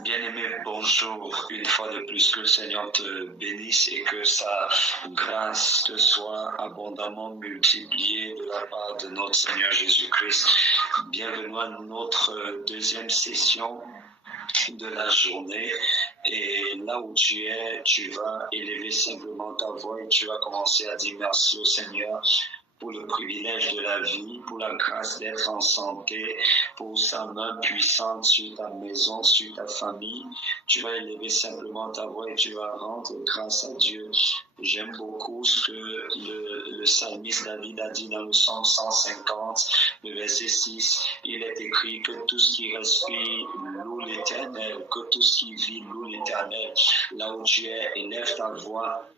Bien-aimé, bonjour. Une fois de plus, que le Seigneur te bénisse et que sa grâce te soit abondamment multipliée de la part de notre Seigneur Jésus-Christ. Bienvenue à notre deuxième session de la journée. Et là où tu es, tu vas élever simplement ta voix et tu vas commencer à dire merci au Seigneur pour le privilège de la vie, pour la grâce d'être en santé, pour sa main puissante sur ta maison, sur ta famille. Tu vas élever simplement ta voix et tu vas rendre grâce à Dieu. J'aime beaucoup ce que le psalmiste David a dit dans le psaume 150, le verset 6. Il est écrit que tout ce qui respire loue l'Éternel, que tout ce qui vit loue l'Éternel. Là où tu es, élève ta voix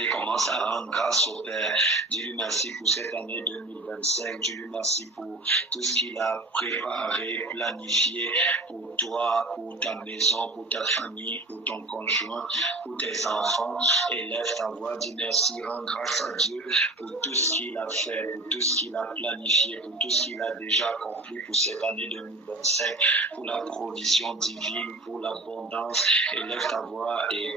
et commence à rendre grâce au Père. Dis-lui merci pour cette année 2025. Dis-lui merci pour tout ce qu'il a préparé, planifié pour toi, pour ta maison, pour ta famille, pour ton conjoint, pour tes enfants. Élève ta voix, dis merci, rends grâce à Dieu pour tout ce qu'il a fait, pour tout ce qu'il a planifié, pour tout ce qu'il a déjà accompli pour cette année 2025, pour la provision divine, pour l'abondance. Élève ta voix et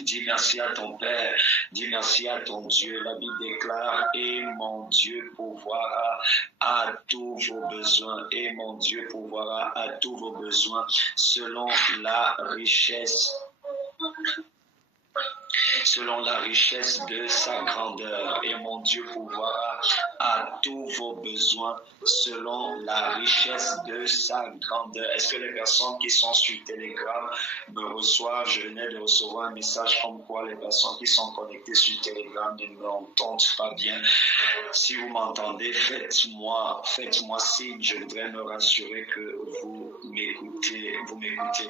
dis merci à ton Père, dis merci à ton Dieu. La Bible déclare, et mon Dieu pourvoira à tous vos besoins, et mon Dieu pourvoira à tous vos besoins selon la richesse de sa grandeur. Et mon Dieu pourvoira à tous vos besoins selon la richesse de sa grandeur. Est-ce que les personnes qui sont sur Telegram me reçoivent? Je venais de recevoir un message comme quoi les personnes qui sont connectées sur Telegram ne m'entendent pas bien. Si vous m'entendez, faites-moi signe. Je voudrais me rassurer que vous m'écoutez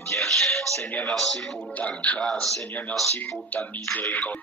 bien. Seigneur, merci pour ta grâce. Seigneur, merci pour ta miséricorde.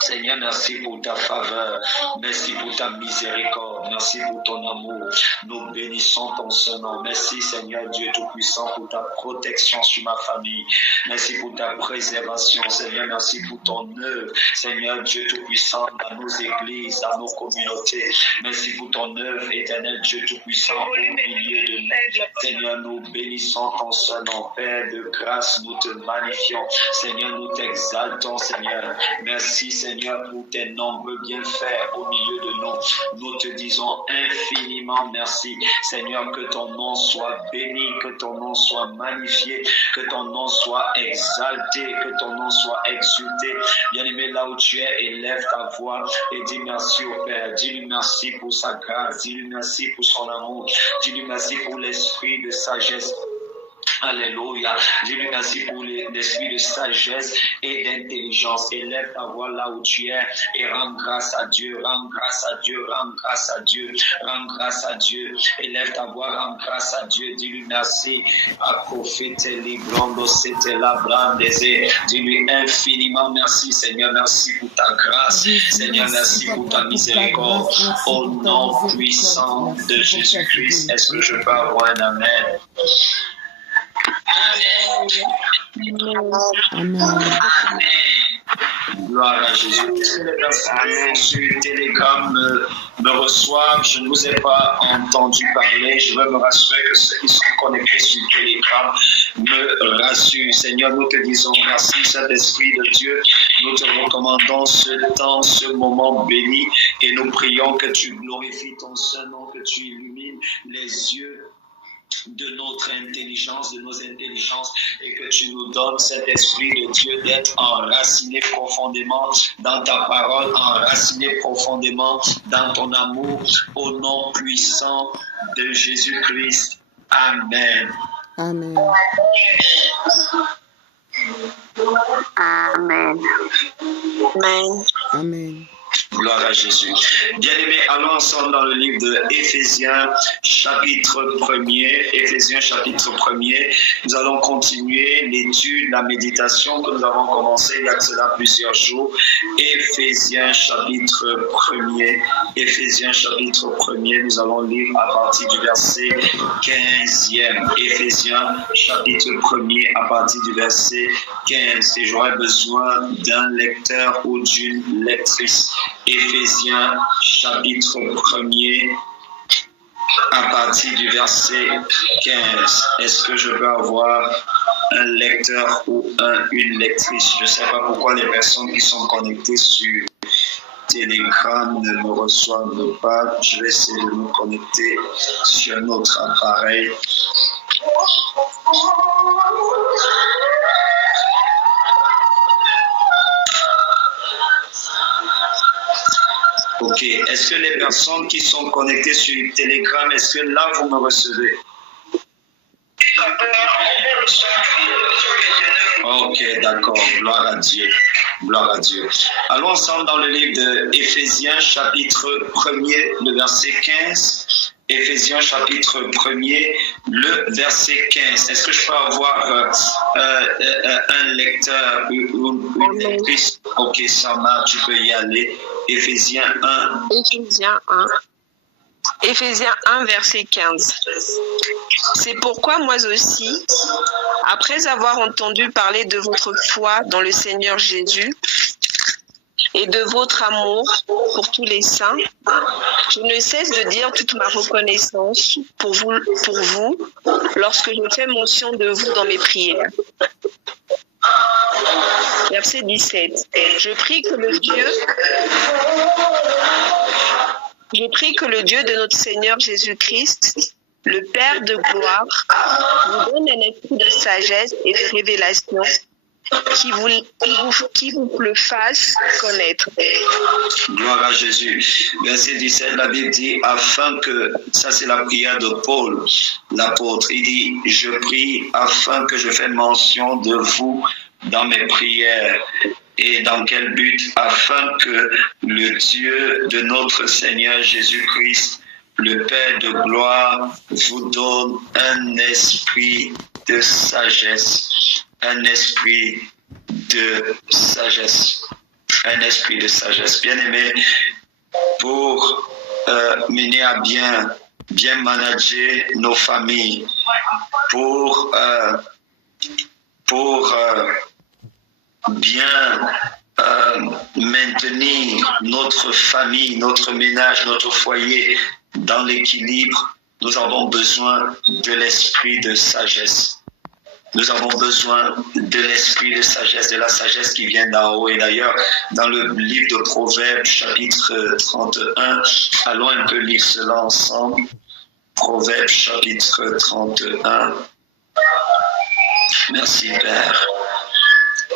Seigneur, merci pour ta faveur, merci pour ta miséricorde, merci pour ton amour. Nous bénissons ton Saint-Nom. Merci Seigneur Dieu Tout-Puissant pour ta protection sur ma famille. Merci pour ta préservation. Seigneur, merci pour ton œuvre. Seigneur Dieu Tout-Puissant dans nos églises, dans nos communautés. Merci pour ton œuvre, éternel Dieu Tout-Puissant au milieu de nous. Seigneur, nous bénissons ton Saint-Nom. Père de grâce, nous te magnifions. Seigneur, nous t'exaltons, Seigneur. Merci Seigneur pour tes nombreux bienfaits au milieu de nous. Nous te disons infiniment merci. Seigneur, que ton nom soit béni, que ton nom soit magnifié, que ton nom soit exalté, que ton nom soit exulté. Bien-aimé, là où tu es, élève ta voix et dis merci au Père. Dis-lui merci pour sa grâce, dis-lui merci pour son amour, dis-lui merci pour l'esprit de sagesse. Alléluia. Dis-lui merci pour l'esprit de sagesse et d'intelligence. Élève ta voix là où tu es et rends grâce à Dieu. Rends grâce à Dieu. Rends grâce à Dieu. Rends grâce à Dieu. Élève ta voix, rends grâce à Dieu. Dis-lui merci. Dis-lui infiniment merci, Seigneur. Merci pour ta grâce. Seigneur, merci pour ta miséricorde. Au nom puissant de Jésus-Christ. Est-ce que je peux avoir un amen? Amen. Gloire à Jésus. Est-ce que les personnes sur Telegram me reçoivent? Je ne vous ai pas entendu parler. Je veux me rassurer que ceux qui sont connectés sur Telegram me rassurent. Seigneur, nous te disons merci, Saint-Esprit de Dieu. Nous te recommandons ce temps, ce moment béni et nous prions que tu glorifies ton Saint-Nom, que tu illumines les yeux de notre intelligence, de nos intelligences, et que tu nous donnes cet esprit de Dieu d'être enraciné profondément dans ta parole, enraciné profondément dans ton amour, au nom puissant de Jésus-Christ. Amen. Amen. Amen. Amen. Amen. Gloire à Jésus. Bien-aimés, allons ensemble dans le livre de Éphésiens, chapitre 1er. Éphésiens, chapitre 1er. Nous allons continuer l'étude, la méditation que nous avons commencé il y a de cela plusieurs jours. Éphésiens, chapitre 1er. Éphésiens, chapitre 1er. Nous allons lire à partir du verset 15e. Éphésiens, chapitre 1er, à partir du verset 15. Et j'aurai besoin d'un lecteur ou d'une lectrice. Éphésiens, chapitre 1er, à partir du verset 15. Est-ce que je peux avoir un lecteur ou une lectrice? Je ne sais pas pourquoi les personnes qui sont connectées sur Telegram ne me reçoivent pas. Je vais essayer de me connecter sur un autre appareil. Ok, est-ce que les personnes qui sont connectées sur Telegram, est-ce que là vous me recevez? Ok, d'accord, gloire à Dieu. Gloire à Dieu. Allons ensemble dans le livre de Éphésiens, chapitre 1er, le verset 15. Éphésiens, chapitre 1er, le verset 15. Est-ce que je peux avoir un lecteur ou une lectrice? Ok, Sama, tu peux y aller. Éphésiens 1. Éphésiens 1. Éphésiens 1, verset 15. C'est pourquoi moi aussi, après avoir entendu parler de votre foi dans le Seigneur Jésus et de votre amour pour tous les saints, je ne cesse de dire toute ma reconnaissance pour vous lorsque je fais mention de vous dans mes prières. Verset 17. Je prie que le Dieu de notre Seigneur Jésus-Christ, le Père de gloire, vous donne un esprit de sagesse et de révélation qui vous le fasse connaître. Gloire à Jésus. Verset 17, la Bible dit, afin que, ça c'est la prière de Paul, l'apôtre, il dit, je prie afin que je fasse mention de vous dans mes prières. Et dans quel but? Afin que le Dieu de notre Seigneur Jésus-Christ, le Père de gloire, vous donne un esprit de sagesse. Un esprit de sagesse. Un esprit de sagesse. Bien-aimé, pour mener à bien manager nos familles, pour bien maintenir notre famille, notre ménage, notre foyer dans l'équilibre, nous avons besoin de l'esprit de sagesse. Nous avons besoin de l'esprit de sagesse, de la sagesse qui vient d'en haut. Et d'ailleurs, dans le livre de Proverbes, chapitre 31, allons un peu lire cela ensemble. Proverbes, chapitre 31. Merci, Père.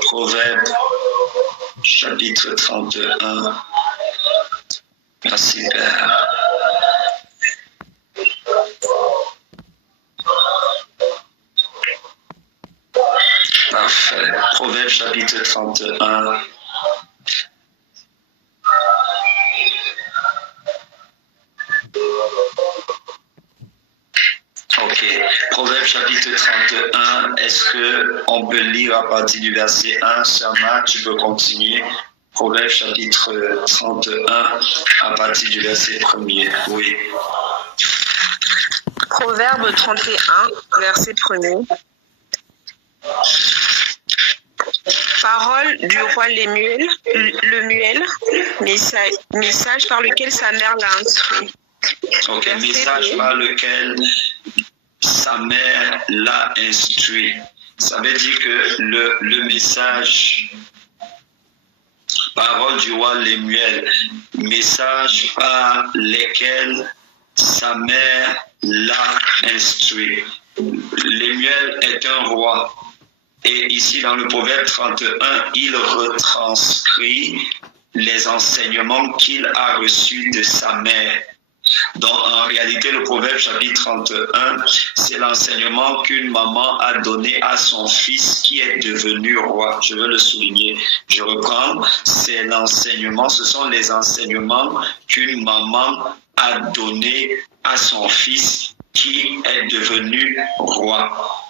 Proverbes, chapitre 31. Merci, Père. Parfait. Proverbes, chapitre 31. Ok. Proverbes, chapitre 31. Est-ce qu'on peut lire à partir du verset 1? Sama, tu peux continuer. Proverbes, chapitre 31, à partir du verset 1er. Oui. Proverbe 31, verset 1er. Parole du roi Lemuel, message par lequel sa mère l'a instruit. Ok, message par lequel sa mère l'a instruit. Ça veut dire que le message, parole du roi Lemuel, message par lequel sa mère l'a instruit. Lemuel est un roi. Et ici, dans le Proverbe 31, il retranscrit les enseignements qu'il a reçus de sa mère. Donc, en réalité, le Proverbe chapitre 31, c'est l'enseignement qu'une maman a donné à son fils qui est devenu roi. Je veux le souligner. Je reprends. C'est l'enseignement, ce sont les enseignements qu'une maman a donné à son fils qui est devenu roi.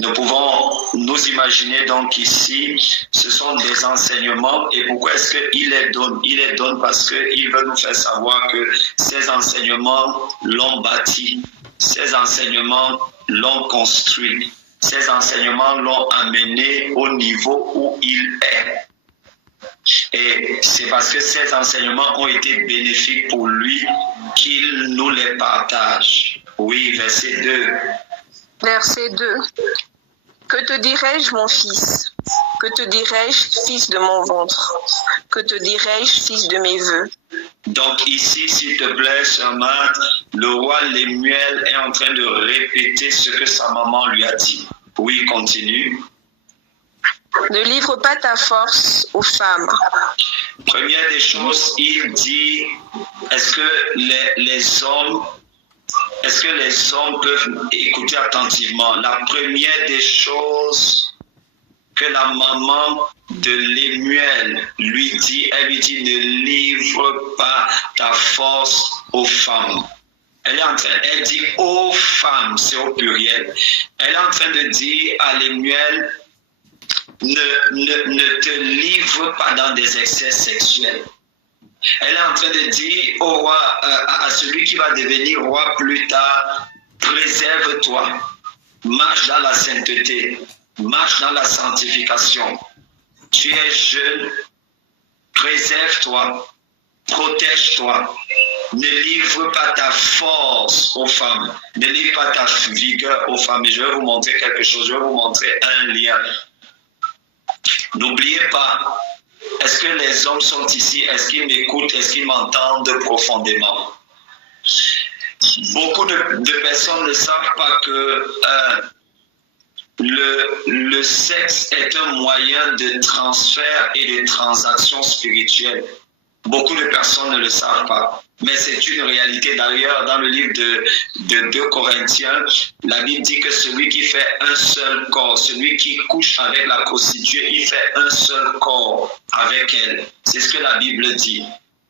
Nous pouvons nous imaginer donc ici, ce sont des enseignements. Et pourquoi est-ce qu'il les donne? Il les donne parce qu'il veut nous faire savoir que ces enseignements l'ont bâti, ces enseignements l'ont construit, ces enseignements l'ont amené au niveau où il est. Et c'est parce que ces enseignements ont été bénéfiques pour lui qu'il nous les partage. Oui, verset 2. Verset 2. Que te dirai-je, mon fils? Que te dirai-je, fils de mon ventre? Que te dirai-je, fils de mes vœux? Donc ici, s'il te plaît, sœur Marthe, le roi Lemuel est en train de répéter ce que sa maman lui a dit. Oui, continue. Ne livre pas ta force aux femmes. Première des choses, il dit, est-ce que les hommes peuvent écouter attentivement? La première des choses que la maman de Lemuel lui dit, elle lui dit, ne livre pas ta force aux femmes. Elle dit aux femmes, c'est au pluriel. Elle est en train de dire à Lemuel, ne te livre pas dans des excès sexuels. Elle est en train de dire au roi, à celui qui va devenir roi plus tard, préserve-toi, marche dans la sainteté, marche dans la sanctification. Tu es jeune, préserve-toi, protège-toi. Ne livre pas ta force aux femmes, ne livre pas ta vigueur aux femmes. Et je vais vous montrer quelque chose, je vais vous montrer un lien. N'oubliez pas, est-ce que les hommes sont ici? Est-ce qu'ils m'écoutent? Est-ce qu'ils m'entendent profondément? Beaucoup de personnes ne savent pas que le sexe est un moyen de transfert et de transaction spirituelle. Beaucoup de personnes ne le savent pas. Mais c'est une réalité. D'ailleurs, dans le livre de 2 Corinthiens, la Bible dit que celui qui fait un seul corps, celui qui couche avec la prostituée, il fait un seul corps avec elle. C'est ce que la Bible dit.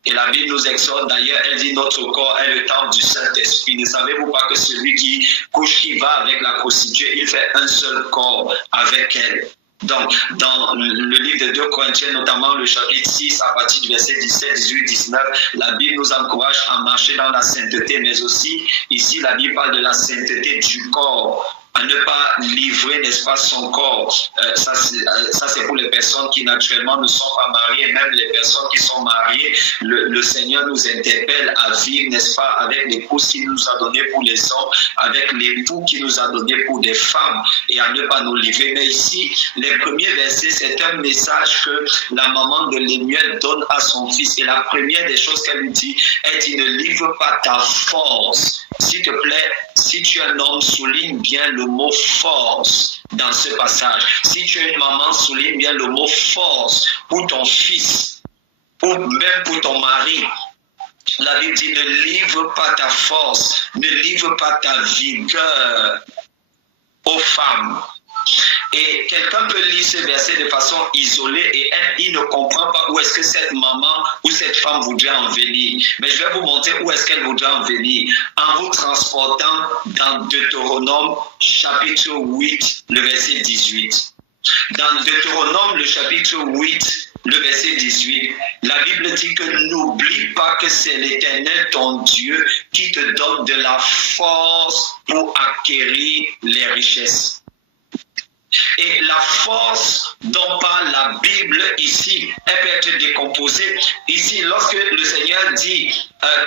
Et la Bible nous exhorte d'ailleurs, elle dit notre corps est le temple du Saint-Esprit. Ne savez-vous pas que celui qui couche, qui va avec la prostituée, il fait un seul corps avec elle? Donc, dans le livre de 2 Corinthiens, notamment le chapitre 6, à partir du verset 17, 18, 19, la Bible nous encourage à marcher dans la sainteté, mais aussi, ici, la Bible parle de la sainteté du corps, à ne pas livrer, n'est-ce pas, son corps. Ça, c'est pour les personnes qui, naturellement, ne sont pas mariées, même les personnes qui sont mariées. Le Seigneur nous interpelle à vivre, n'est-ce pas, avec l'épouse qu'il nous a donné pour les hommes, avec l'époux qu'il nous a donné pour des femmes, et à ne pas nous livrer. Mais ici, les premiers versets, c'est un message que la maman de Lemuel donne à son fils. Et la première des choses qu'elle lui dit, elle dit, ne livre pas ta force. S'il te plaît, si tu es un homme, souligne bien le mot force dans ce passage. Si tu es une maman, souligne bien le mot force pour ton fils, ou même pour ton mari. La Bible dit, ne livre pas ta force, ne livre pas ta vigueur aux femmes. Et quelqu'un peut lire ce verset de façon isolée et il ne comprend pas où est-ce que cette maman ou cette femme voudrait en venir. Mais je vais vous montrer où est-ce qu'elle voudrait en venir en vous transportant dans Deutéronome chapitre 8, le verset 18. Dans Deutéronome, le chapitre 8, le verset 18, la Bible dit que n'oublie pas que c'est l'Éternel ton Dieu qui te donne de la force pour acquérir les richesses. Et la force dont parle la Bible ici, elle peut être décomposée. Ici, lorsque le Seigneur dit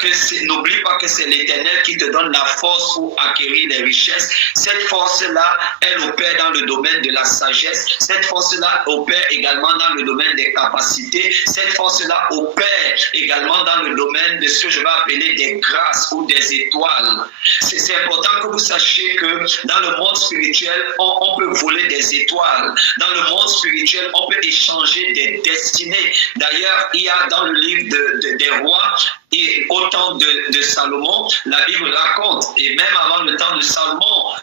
que n'oublie pas que c'est l'Éternel qui te donne la force pour acquérir les richesses, cette force-là, elle opère dans le domaine de la sagesse. Cette force-là opère également dans le domaine des capacités. Cette force-là opère également dans le domaine de ce que je vais appeler des grâces ou des étoiles. C'est important que vous sachiez que dans le monde spirituel, on peut voler des étoiles. Dans le monde spirituel, on peut échanger des destinées. D'ailleurs, il y a dans le livre des rois, et au temps de Salomon, la Bible raconte, et même avant le temps de Salomon,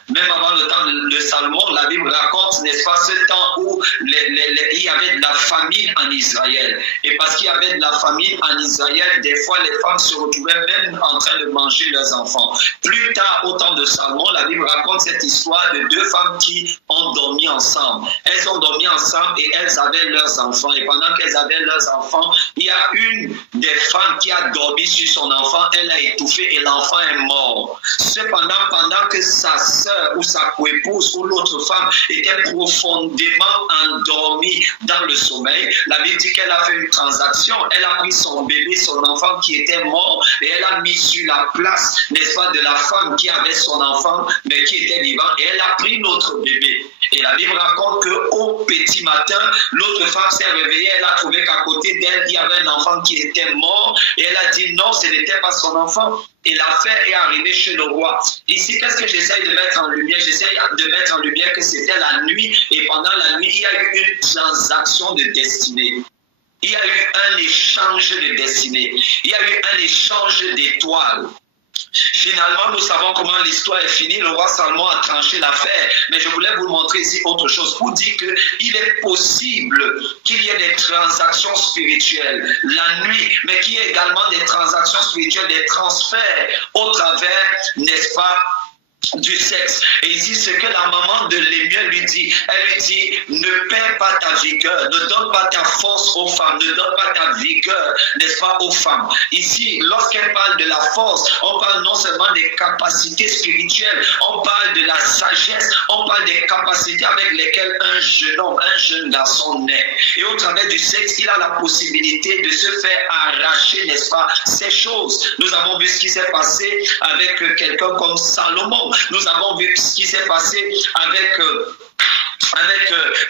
la Bible raconte, n'est-ce pas, ce temps où il y avait de la famine en Israël. Et parce qu'il y avait de la famine en Israël, des fois les femmes se retrouvaient même en train de manger leurs enfants. Plus tard, au temps de Salomon, la Bible raconte cette histoire de 2 femmes qui ont dormi ensemble. Elles ont dormi ensemble et elles avaient leurs enfants. Et pendant qu'elles avaient leurs enfants, il y a une des femmes qui a dormi endormi sur son enfant, elle a étouffé et l'enfant est mort. Cependant, pendant que sa sœur ou sa coépouse ou l'autre femme était profondément endormie dans le sommeil, la Bible dit qu'elle a fait une transaction. Elle a pris son bébé, son enfant qui était mort, et elle a mis sur la place, n'est-ce pas, de la femme qui avait son enfant, mais qui était vivant, et elle a pris notre bébé. Et la Bible raconte qu'au petit matin, l'autre femme s'est réveillée, elle a trouvé qu'à côté d'elle, il y avait un enfant qui était mort, et elle a dit non, ce n'était pas son enfant. Et l'affaire est arrivée chez le roi. Ici, qu'est-ce que j'essaye de mettre en lumière? J'essaye de mettre en lumière que c'était la nuit, et pendant la nuit, il y a eu une transaction de destinée. Il y a eu un échange de destinée. Il y a eu un échange d'étoiles. Finalement, nous savons comment l'histoire est finie. Le roi Salomon a tranché l'affaire. Mais je voulais vous montrer ici autre chose pour dire qu'il est possible qu'il y ait des transactions spirituelles la nuit, mais qu'il y ait également des transactions spirituelles, des transferts au travers, n'est-ce pas, du sexe. Et ici, ce que la maman de Lémuel lui dit, elle lui dit, ne perds pas ta vigueur, ne donne pas ta force aux femmes, ne donne pas ta vigueur, n'est-ce pas, aux femmes. Ici, lorsqu'elle parle de la force, on parle non seulement des capacités spirituelles, on parle de la sagesse, on parle des capacités avec lesquelles un jeune homme, un jeune garçon naît. Et au travers du sexe, il a la possibilité de se faire arracher, n'est-ce pas, ces choses. Nous avons vu ce qui s'est passé avec quelqu'un comme Salomon. Nous avons vu ce qui s'est passé avec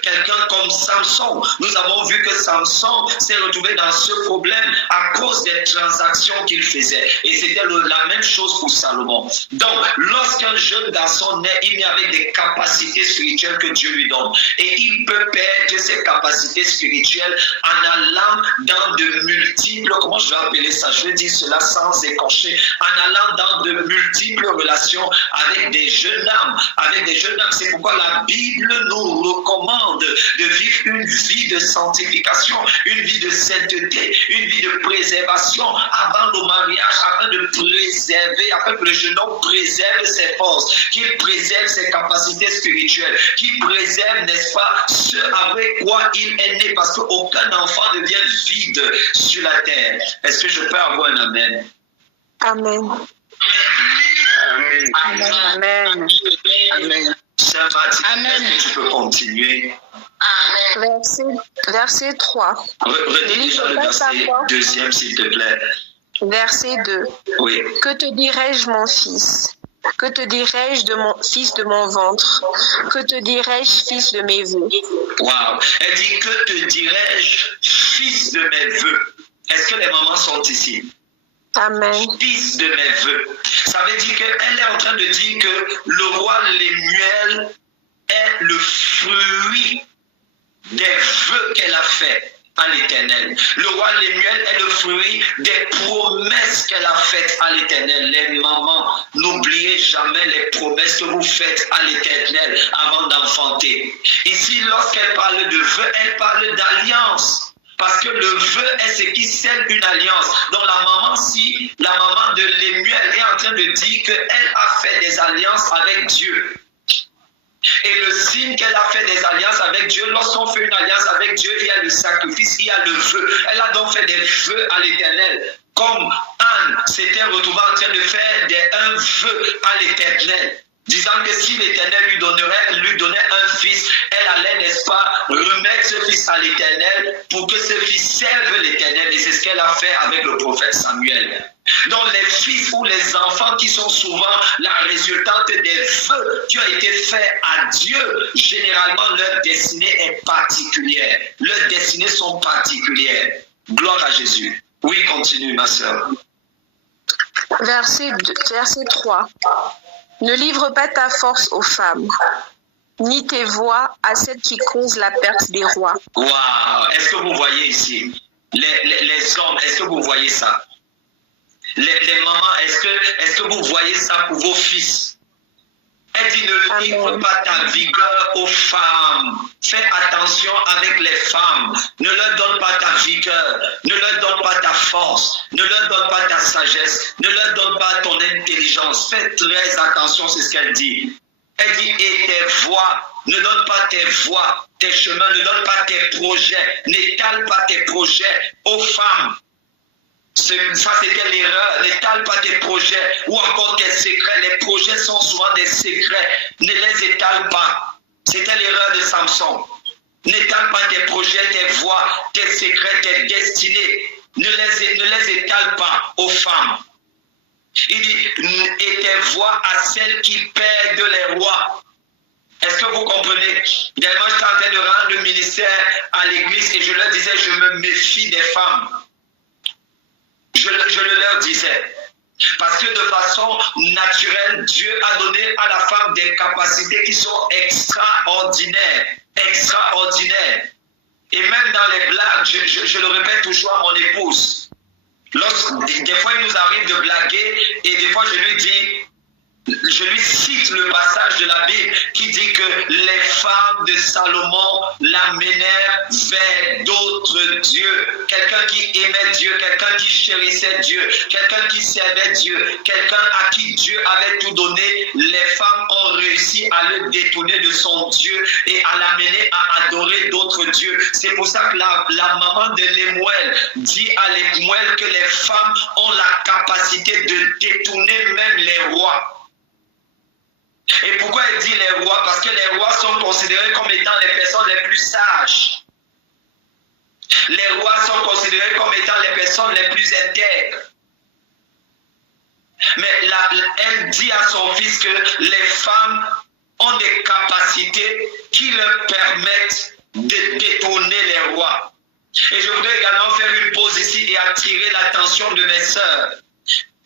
quelqu'un comme Samson. Nous avons vu que Samson s'est retrouvé dans ce problème à cause des transactions qu'il faisait. Et c'était la même chose pour Salomon. Donc, lorsqu'un jeune garçon naît, il naît avec des capacités spirituelles que Dieu lui donne. Et il peut perdre ses capacités spirituelles en allant dans de multiples, comment je vais appeler ça? Je vais dire cela sans écorcher. En allant dans de multiples relations avec des jeunes âmes. C'est pourquoi la Bible nous recommande de vivre une vie de sanctification, une vie de sainteté, une vie de préservation avant le mariage, afin de préserver, afin que le jeune homme préserve ses forces, qu'il préserve ses capacités spirituelles, qu'il préserve, n'est-ce pas, ce avec quoi il est né, parce qu'aucun enfant ne vient vide sur la terre. Est-ce que je peux avoir un amen? Amen. Amen. Amen. Amen. Amen. Est-ce que tu peux continuer? Verset 3. Redis déjà le verset 2e, s'il te plaît. Verset 2. Oui. Que te dirai-je, mon fils? Que te dirai-je de mon fils de mon ventre? Que te dirai-je, fils de mes vœux? Wow. Elle dit, que te dirai-je, fils de mes vœux? Est-ce que les mamans sont ici? Amen. Fils de mes vœux. Ça veut dire qu'elle est en train de dire que le roi Lémuel est le fruit des vœux qu'elle a fait à l'Éternel. Le roi Lémuel est le fruit des promesses qu'elle a faites à l'Éternel. Les mamans, n'oubliez jamais les promesses que vous faites à l'Éternel avant d'enfanter. Ici, lorsqu'elle parle de vœux, elle parle d'alliance. Parce que le vœu est ce qui scelle une alliance. Donc la maman de Lémuel est en train de dire qu'elle a fait des alliances avec Dieu. Et le signe qu'elle a fait des alliances avec Dieu, lorsqu'on fait une alliance avec Dieu, il y a le sacrifice, il y a le vœu. Elle a donc fait des vœux à l'Éternel. Comme Anne s'était retrouvée en train de faire un vœu à l'Éternel, disant que si l'Éternel lui donnait un fils, elle allait, n'est-ce pas, remettre ce fils à l'Éternel pour que ce fils serve l'Éternel. Et c'est ce qu'elle a fait avec le prophète Samuel. Donc les fils ou les enfants qui sont souvent la résultante des vœux qui ont été faits à Dieu, généralement leur destinée est particulière. Leurs destinées sont particulières. Gloire à Jésus. Oui, continue ma sœur. Verset 3. Ne livre pas ta force aux femmes, ni tes voix à celles qui causent la perte des rois. Waouh! Est-ce que vous voyez ici? Les hommes, est-ce que vous voyez ça? Les mamans, est-ce que vous voyez ça pour vos fils? Elle dit, ne livre pas ta vigueur aux femmes. Fais attention avec les femmes. Ne leur donne pas ta vigueur. Ne leur donne pas ta force. Ne leur donne pas ta sagesse. Ne leur donne pas ton intelligence. Fais très attention, c'est ce qu'elle dit. Elle dit, et tes voies. Ne donne pas tes voies, tes chemins. Ne donne pas tes projets. N'étale pas tes projets aux femmes. Ça, c'était l'erreur. N'étale pas tes projets ou encore tes secrets. Les projets sont souvent des secrets. Ne les étale pas. C'était l'erreur de Samson. N'étale pas tes projets, tes voies, tes secrets, tes destinées. Ne les étale pas aux femmes. Il dit, et tes voies à celles qui perdent les rois. Est-ce que vous comprenez? Dernièrement, j'étais en train de rendre le ministère à l'église et je leur disais, je me méfie des femmes. Je le leur disais. Parce que de façon naturelle, Dieu a donné à la femme des capacités qui sont extraordinaires. Extraordinaires. Et même dans les blagues, je le répète toujours à mon épouse. Des fois, il nous arrive de blaguer et des fois, je lui cite le passage de la Bible qui dit que les femmes de Salomon l'amenèrent vers d'autres dieux. Quelqu'un qui aimait Dieu, quelqu'un qui chérissait Dieu, quelqu'un qui servait Dieu, quelqu'un à qui Dieu avait tout donné. Les femmes ont réussi à le détourner de son Dieu et à l'amener à adorer d'autres dieux. C'est pour ça que la maman de Lémuel dit à Lémuel que les femmes ont la capacité de détourner même les rois. Et pourquoi elle dit les rois? Parce que les rois sont considérés comme étant les personnes les plus sages. Les rois sont considérés comme étant les personnes les plus intègres. Mais là, elle dit à son fils que les femmes ont des capacités qui leur permettent de détourner les rois. Et je voudrais également faire une pause ici et attirer l'attention de mes sœurs.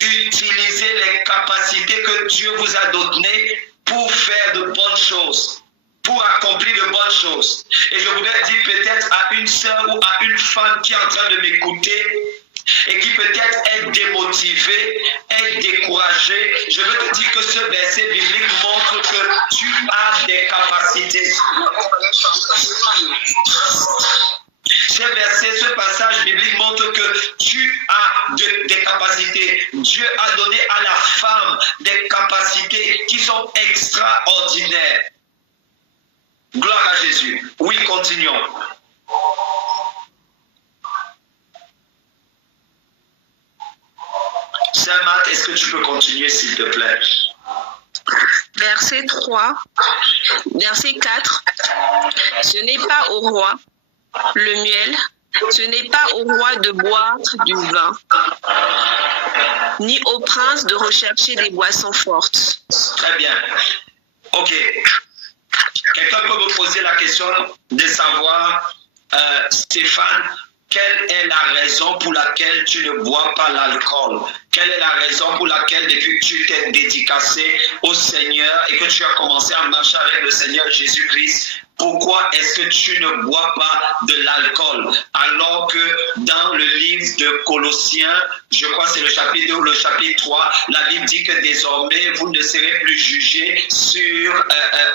Utilisez les capacités que Dieu vous a données pour faire de bonnes choses, pour accomplir de bonnes choses. Et je voudrais dire peut-être à une sœur ou à une femme qui est en train de m'écouter et qui peut-être est démotivée, est découragée, je veux te dire que ce verset biblique montre que tu as des capacités. Ce passage biblique montre que tu as des capacités. Dieu a donné à la femme des capacités qui sont extraordinaires. Gloire à Jésus. Oui, continuons. Sœur Marthe, est-ce que tu peux continuer, s'il te plaît? Verset 3, verset 4. Ce n'est pas au roi le miel, ce n'est pas au roi de boire du vin, ni au prince de rechercher des boissons fortes. Très bien. Ok. Quelqu'un peut me poser la question de savoir, Stéphane, quelle est la raison pour laquelle tu ne bois pas l'alcool? Quelle est la raison pour laquelle depuis que tu t'es dédicacé au Seigneur et que tu as commencé à marcher avec le Seigneur Jésus-Christ, pourquoi est-ce que tu ne bois pas de l'alcool? Alors que dans le livre de Colossiens, je crois que c'est le chapitre 2 ou le chapitre 3, la Bible dit que désormais vous ne serez plus jugés sur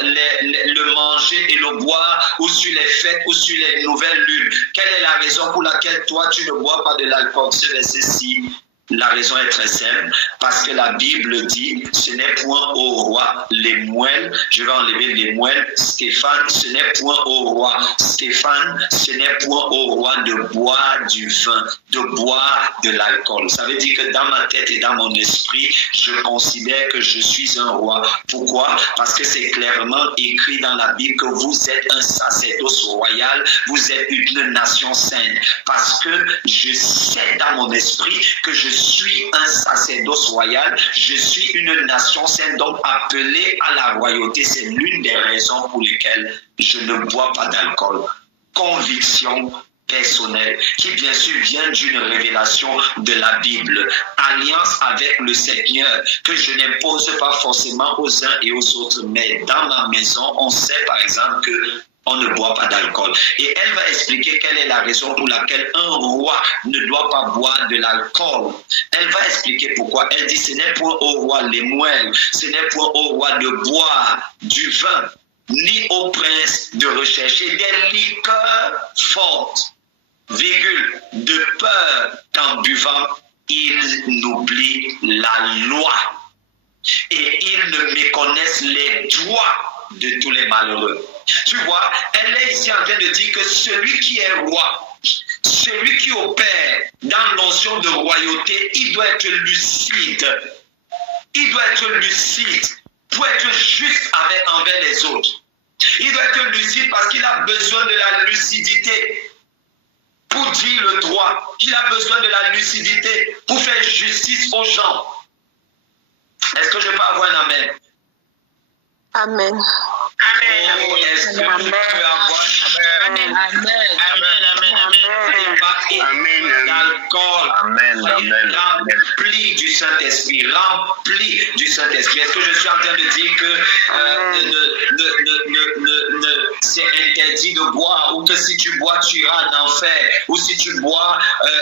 le manger et le boire ou sur les fêtes ou sur les nouvelles lunes. Quelle est la raison pour laquelle toi tu ne bois pas de l'alcool? Ce verset-ci. La raison est très simple, parce que la Bible dit, ce n'est point au roi les moelles, je vais enlever les moelles, Stéphane, ce n'est point au roi, Stéphane, ce n'est point au roi de boire du vin, de boire de l'alcool. Ça veut dire que dans ma tête et dans mon esprit, je considère que je suis un roi. Pourquoi? Parce que c'est clairement écrit dans la Bible que vous êtes un sacerdoce royal, vous êtes une nation sainte. Parce que je sais dans mon esprit que je suis un sacerdoce royal, je suis une nation sainte, donc appelée à la royauté. C'est l'une des raisons pour lesquelles je ne bois pas d'alcool. Conviction personnelle, qui bien sûr vient d'une révélation de la Bible. Alliance avec le Seigneur, que je n'impose pas forcément aux uns et aux autres, mais dans ma maison, on sait par exemple que on ne boit pas d'alcool. Et elle va expliquer quelle est la raison pour laquelle un roi ne doit pas boire de l'alcool. Elle va expliquer pourquoi. Elle dit, ce n'est point au roi les moelles, ce n'est point au roi de boire du vin, ni au prince de rechercher des liqueurs fortes, virgule, de peur qu'en buvant, ils n'oublient la loi. Et ils ne méconnaissent les droits de tous les malheureux. Tu vois, elle est ici en train de dire que celui qui est roi, celui qui opère dans l'onction de royauté, il doit être lucide. Il doit être lucide pour être juste envers les autres. Il doit être lucide parce qu'il a besoin de la lucidité pour dire le droit. Il a besoin de la lucidité pour faire justice aux gens. Est-ce que je peux avoir un amen? Amen. Amen. Oh, est-ce que je peux avoir un amen? Amen. Amen. D'alcool. Amen. Rempli du Saint-Esprit. Rempli du Saint-Esprit. Est-ce que je suis en train de dire que c'est interdit de boire, ou que si tu bois, tu iras en enfer, ou si tu bois,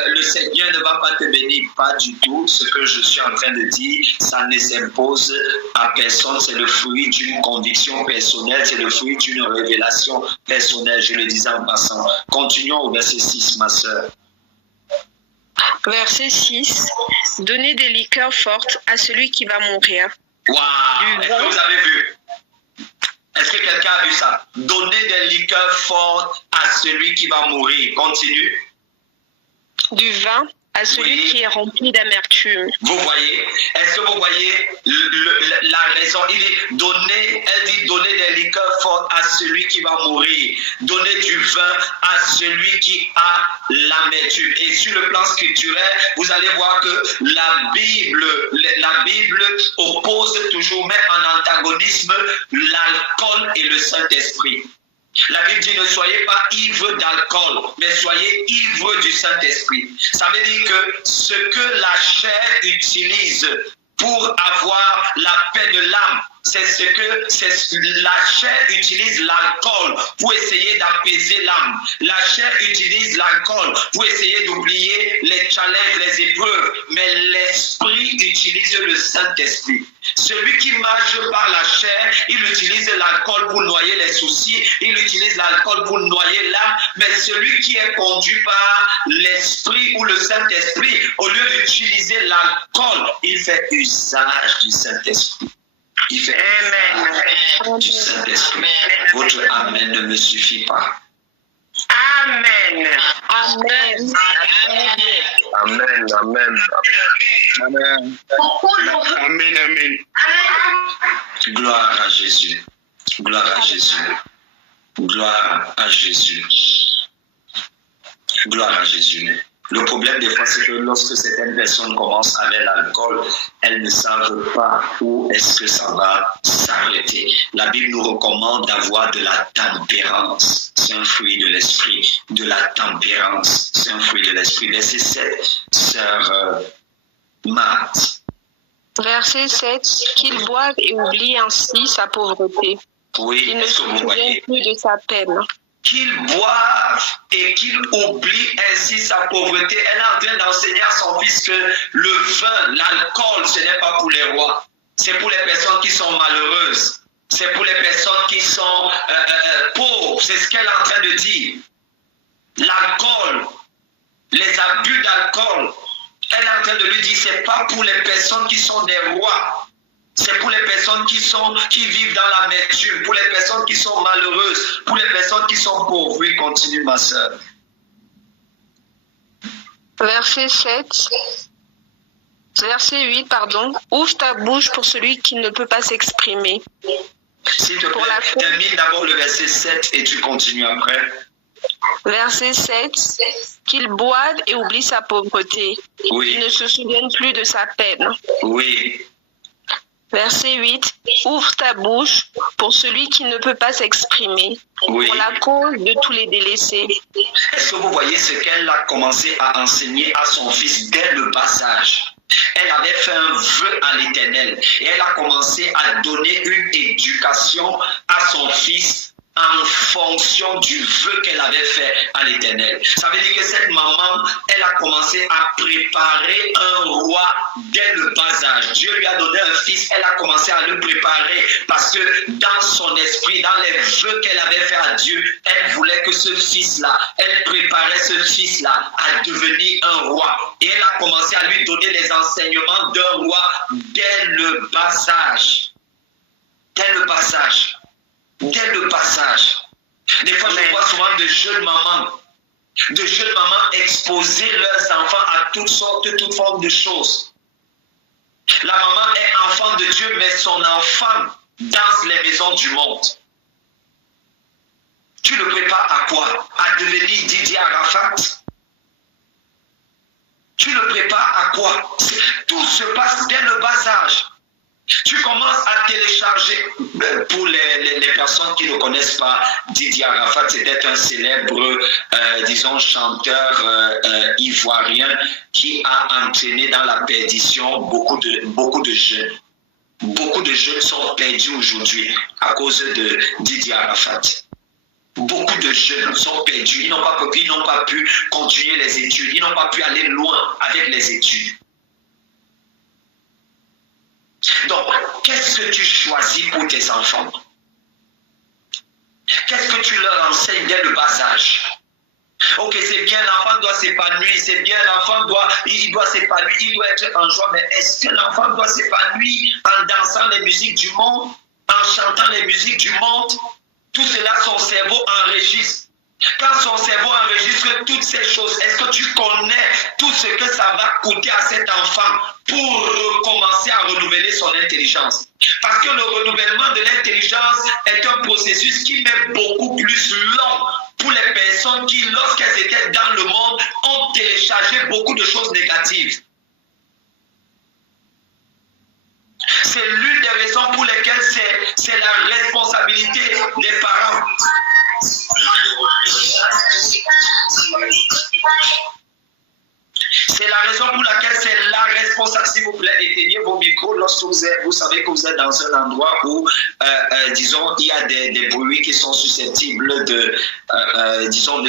le Seigneur ne va pas te bénir? Pas du tout. Ce que je suis en train de dire, ça ne s'impose à personne. C'est le fruit d'une conviction personnelle, c'est le fruit d'une révélation personnelle. Je le disais en passant. Continuons au verset 6, ma sœur. Verset 6. Donnez des liqueurs fortes à celui qui va mourir. Waouh! Est-ce que vous avez vu? Est-ce que quelqu'un a vu ça? Donner des liqueurs fortes à celui qui va mourir. Continue. Du vin à celui qui est rempli d'amertume. Vous voyez? Est-ce que vous voyez la raison? Il dit elle dit donner des liqueurs fortes à celui qui va mourir. Donner du vin à celui qui a l'amertume. Et sur le plan scripturaire, vous allez voir que la Bible oppose toujours, met en antagonisme l'alcool et le Saint-Esprit. La Bible dit ne soyez pas ivres d'alcool, mais soyez ivres du Saint-Esprit. Ça veut dire que ce que la chair utilise pour avoir la paix de l'âme, la chair utilise l'alcool pour essayer d'apaiser l'âme. La chair utilise l'alcool pour essayer d'oublier les challenges, les épreuves. Mais l'esprit utilise le Saint-Esprit. Celui qui marche par la chair, il utilise l'alcool pour noyer les soucis, il utilise l'alcool pour noyer l'âme. Mais celui qui est conduit par l'esprit ou le Saint-Esprit, au lieu d'utiliser l'alcool, il fait usage du Saint-Esprit. Il fait usage du Saint-Esprit. Votre amen ne me suffit pas. Amen. Amen. Amen. Amen. Amen. Amen. Amen. Gloire à Jésus. Gloire à Jésus. Gloire à Jésus. Gloire à Jésus. Le problème des fois, c'est que lorsque certaines personnes commencent avec l'alcool, elles ne savent pas où est-ce que ça va s'arrêter. La Bible nous recommande d'avoir de la tempérance. C'est un fruit de l'esprit. De la tempérance. C'est un fruit de l'esprit. Verset 7, sœur Marthe. Verset 7. Qu'il boive et oublie ainsi sa pauvreté. Oui, Il ne se souvient plus de sa peine. Qu'il boive et qu'il oublie ainsi sa pauvreté. Elle est en train d'enseigner à son fils que le vin, l'alcool, ce n'est pas pour les rois. C'est pour les personnes qui sont malheureuses. C'est pour les personnes qui sont pauvres. C'est ce qu'elle est en train de dire. L'alcool, les abus d'alcool, elle est en train de lui dire, c'est pas pour les personnes qui sont des rois. C'est pour les personnes qui vivent dans l'amertume, pour les personnes qui sont malheureuses, pour les personnes qui sont pauvres. Oui, continue, ma sœur. Verset 7. Verset 8, pardon. Ouvre ta bouche pour celui qui ne peut pas s'exprimer. S'il te plaît, termine d'abord le verset 7 et tu continues après. Verset 7. Qu'il boive et oublie sa pauvreté. Oui. Il ne se souvienne plus de sa peine. Oui. Verset 8. Ouvre ta bouche pour celui qui ne peut pas s'exprimer, Oui. pour la cause de tous les délaissés. Est-ce que vous voyez ce qu'elle a commencé à enseigner à son fils dès le bas âge? Elle avait fait un vœu à l'Éternel et elle a commencé à donner une éducation à son fils en fonction du vœu qu'elle avait fait à l'Éternel. Ça veut dire que cette maman, elle a commencé à préparer un roi dès le bas âge. Dieu lui a donné un fils, elle a commencé à le préparer parce que dans son esprit, dans les vœux qu'elle avait fait à Dieu, elle voulait que ce fils-là, elle préparait ce fils-là à devenir un roi. Et elle a commencé à lui donner les enseignements d'un roi dès le bas âge. Dès le bas âge. Dès le passage. Des fois, je vois souvent de jeunes mamans de jeunes mamans exposer leurs enfants à toutes sortes, toutes formes de choses. La maman est enfant de Dieu, mais son enfant danse les maisons du monde. Tu le prépares à quoi? À devenir Didier Arafat? Tu le prépares à quoi? Tout se passe dès le bas âge. Tu commences à télécharger, pour les personnes qui ne connaissent pas Didier Arafat, c'était un célèbre, disons, chanteur ivoirien qui a entraîné dans la perdition beaucoup de jeunes. Beaucoup de jeunes sont perdus aujourd'hui à cause de Didier Arafat. Beaucoup de jeunes sont perdus, ils n'ont pas pu continuer les études, ils n'ont pas pu aller loin avec les études. Donc, qu'est-ce que tu choisis pour tes enfants? Qu'est-ce que tu leur enseignes dès le bas âge? Ok, c'est bien, l'enfant doit s'épanouir, c'est bien, l'enfant doit s'épanouir, il doit être en joie, mais est-ce que l'enfant doit s'épanouir en dansant les musiques du monde, en chantant les musiques du monde? Tout cela, son cerveau enregistre. Quand son cerveau enregistre toutes ces choses, est-ce que tu connais tout ce que ça va coûter à cet enfant pour recommencer à renouveler son intelligence? Parce que le renouvellement de l'intelligence est un processus qui met beaucoup plus long pour les personnes qui, lorsqu'elles étaient dans le monde, ont téléchargé beaucoup de choses négatives. C'est l'une des raisons pour lesquelles c'est la responsabilité des parents. C'est la raison pour laquelle c'est la responsabilité. S'il vous plaît, éteignez vos micros lorsque vous savez que vous êtes dans un endroit où, disons, il y a des bruits qui sont susceptibles disons,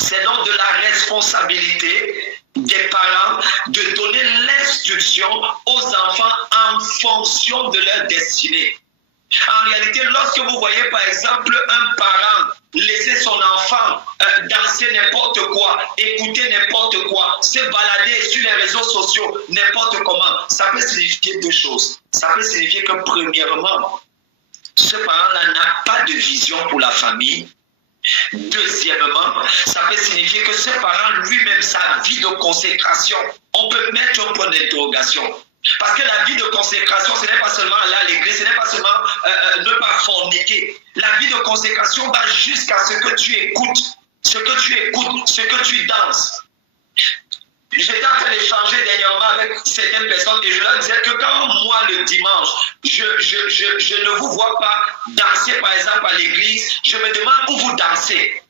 c'est donc de la responsabilité des parents de donner l'instruction aux enfants en fonction de leur destinée. En réalité, lorsque vous voyez par exemple un parent laisser son enfant danser n'importe quoi, écouter n'importe quoi, se balader sur les réseaux sociaux n'importe comment, ça peut signifier deux choses. Ça peut signifier que premièrement, ce parent-là n'a pas de vision pour la famille. Deuxièmement, ça peut signifier que ce parent lui-même, sa vie de consécration, on peut mettre un point d'interrogation. Parce que la vie de consécration, ce n'est pas seulement aller à l'église, ce n'est pas seulement ne pas forniquer. La vie de consécration va jusqu'à ce que tu écoutes, ce que tu danses. J'étais en train d'échanger dernièrement avec certaines personnes et je leur disais que quand moi le dimanche, je ne vous vois pas danser par exemple à l'église, je me demande où vous dansez.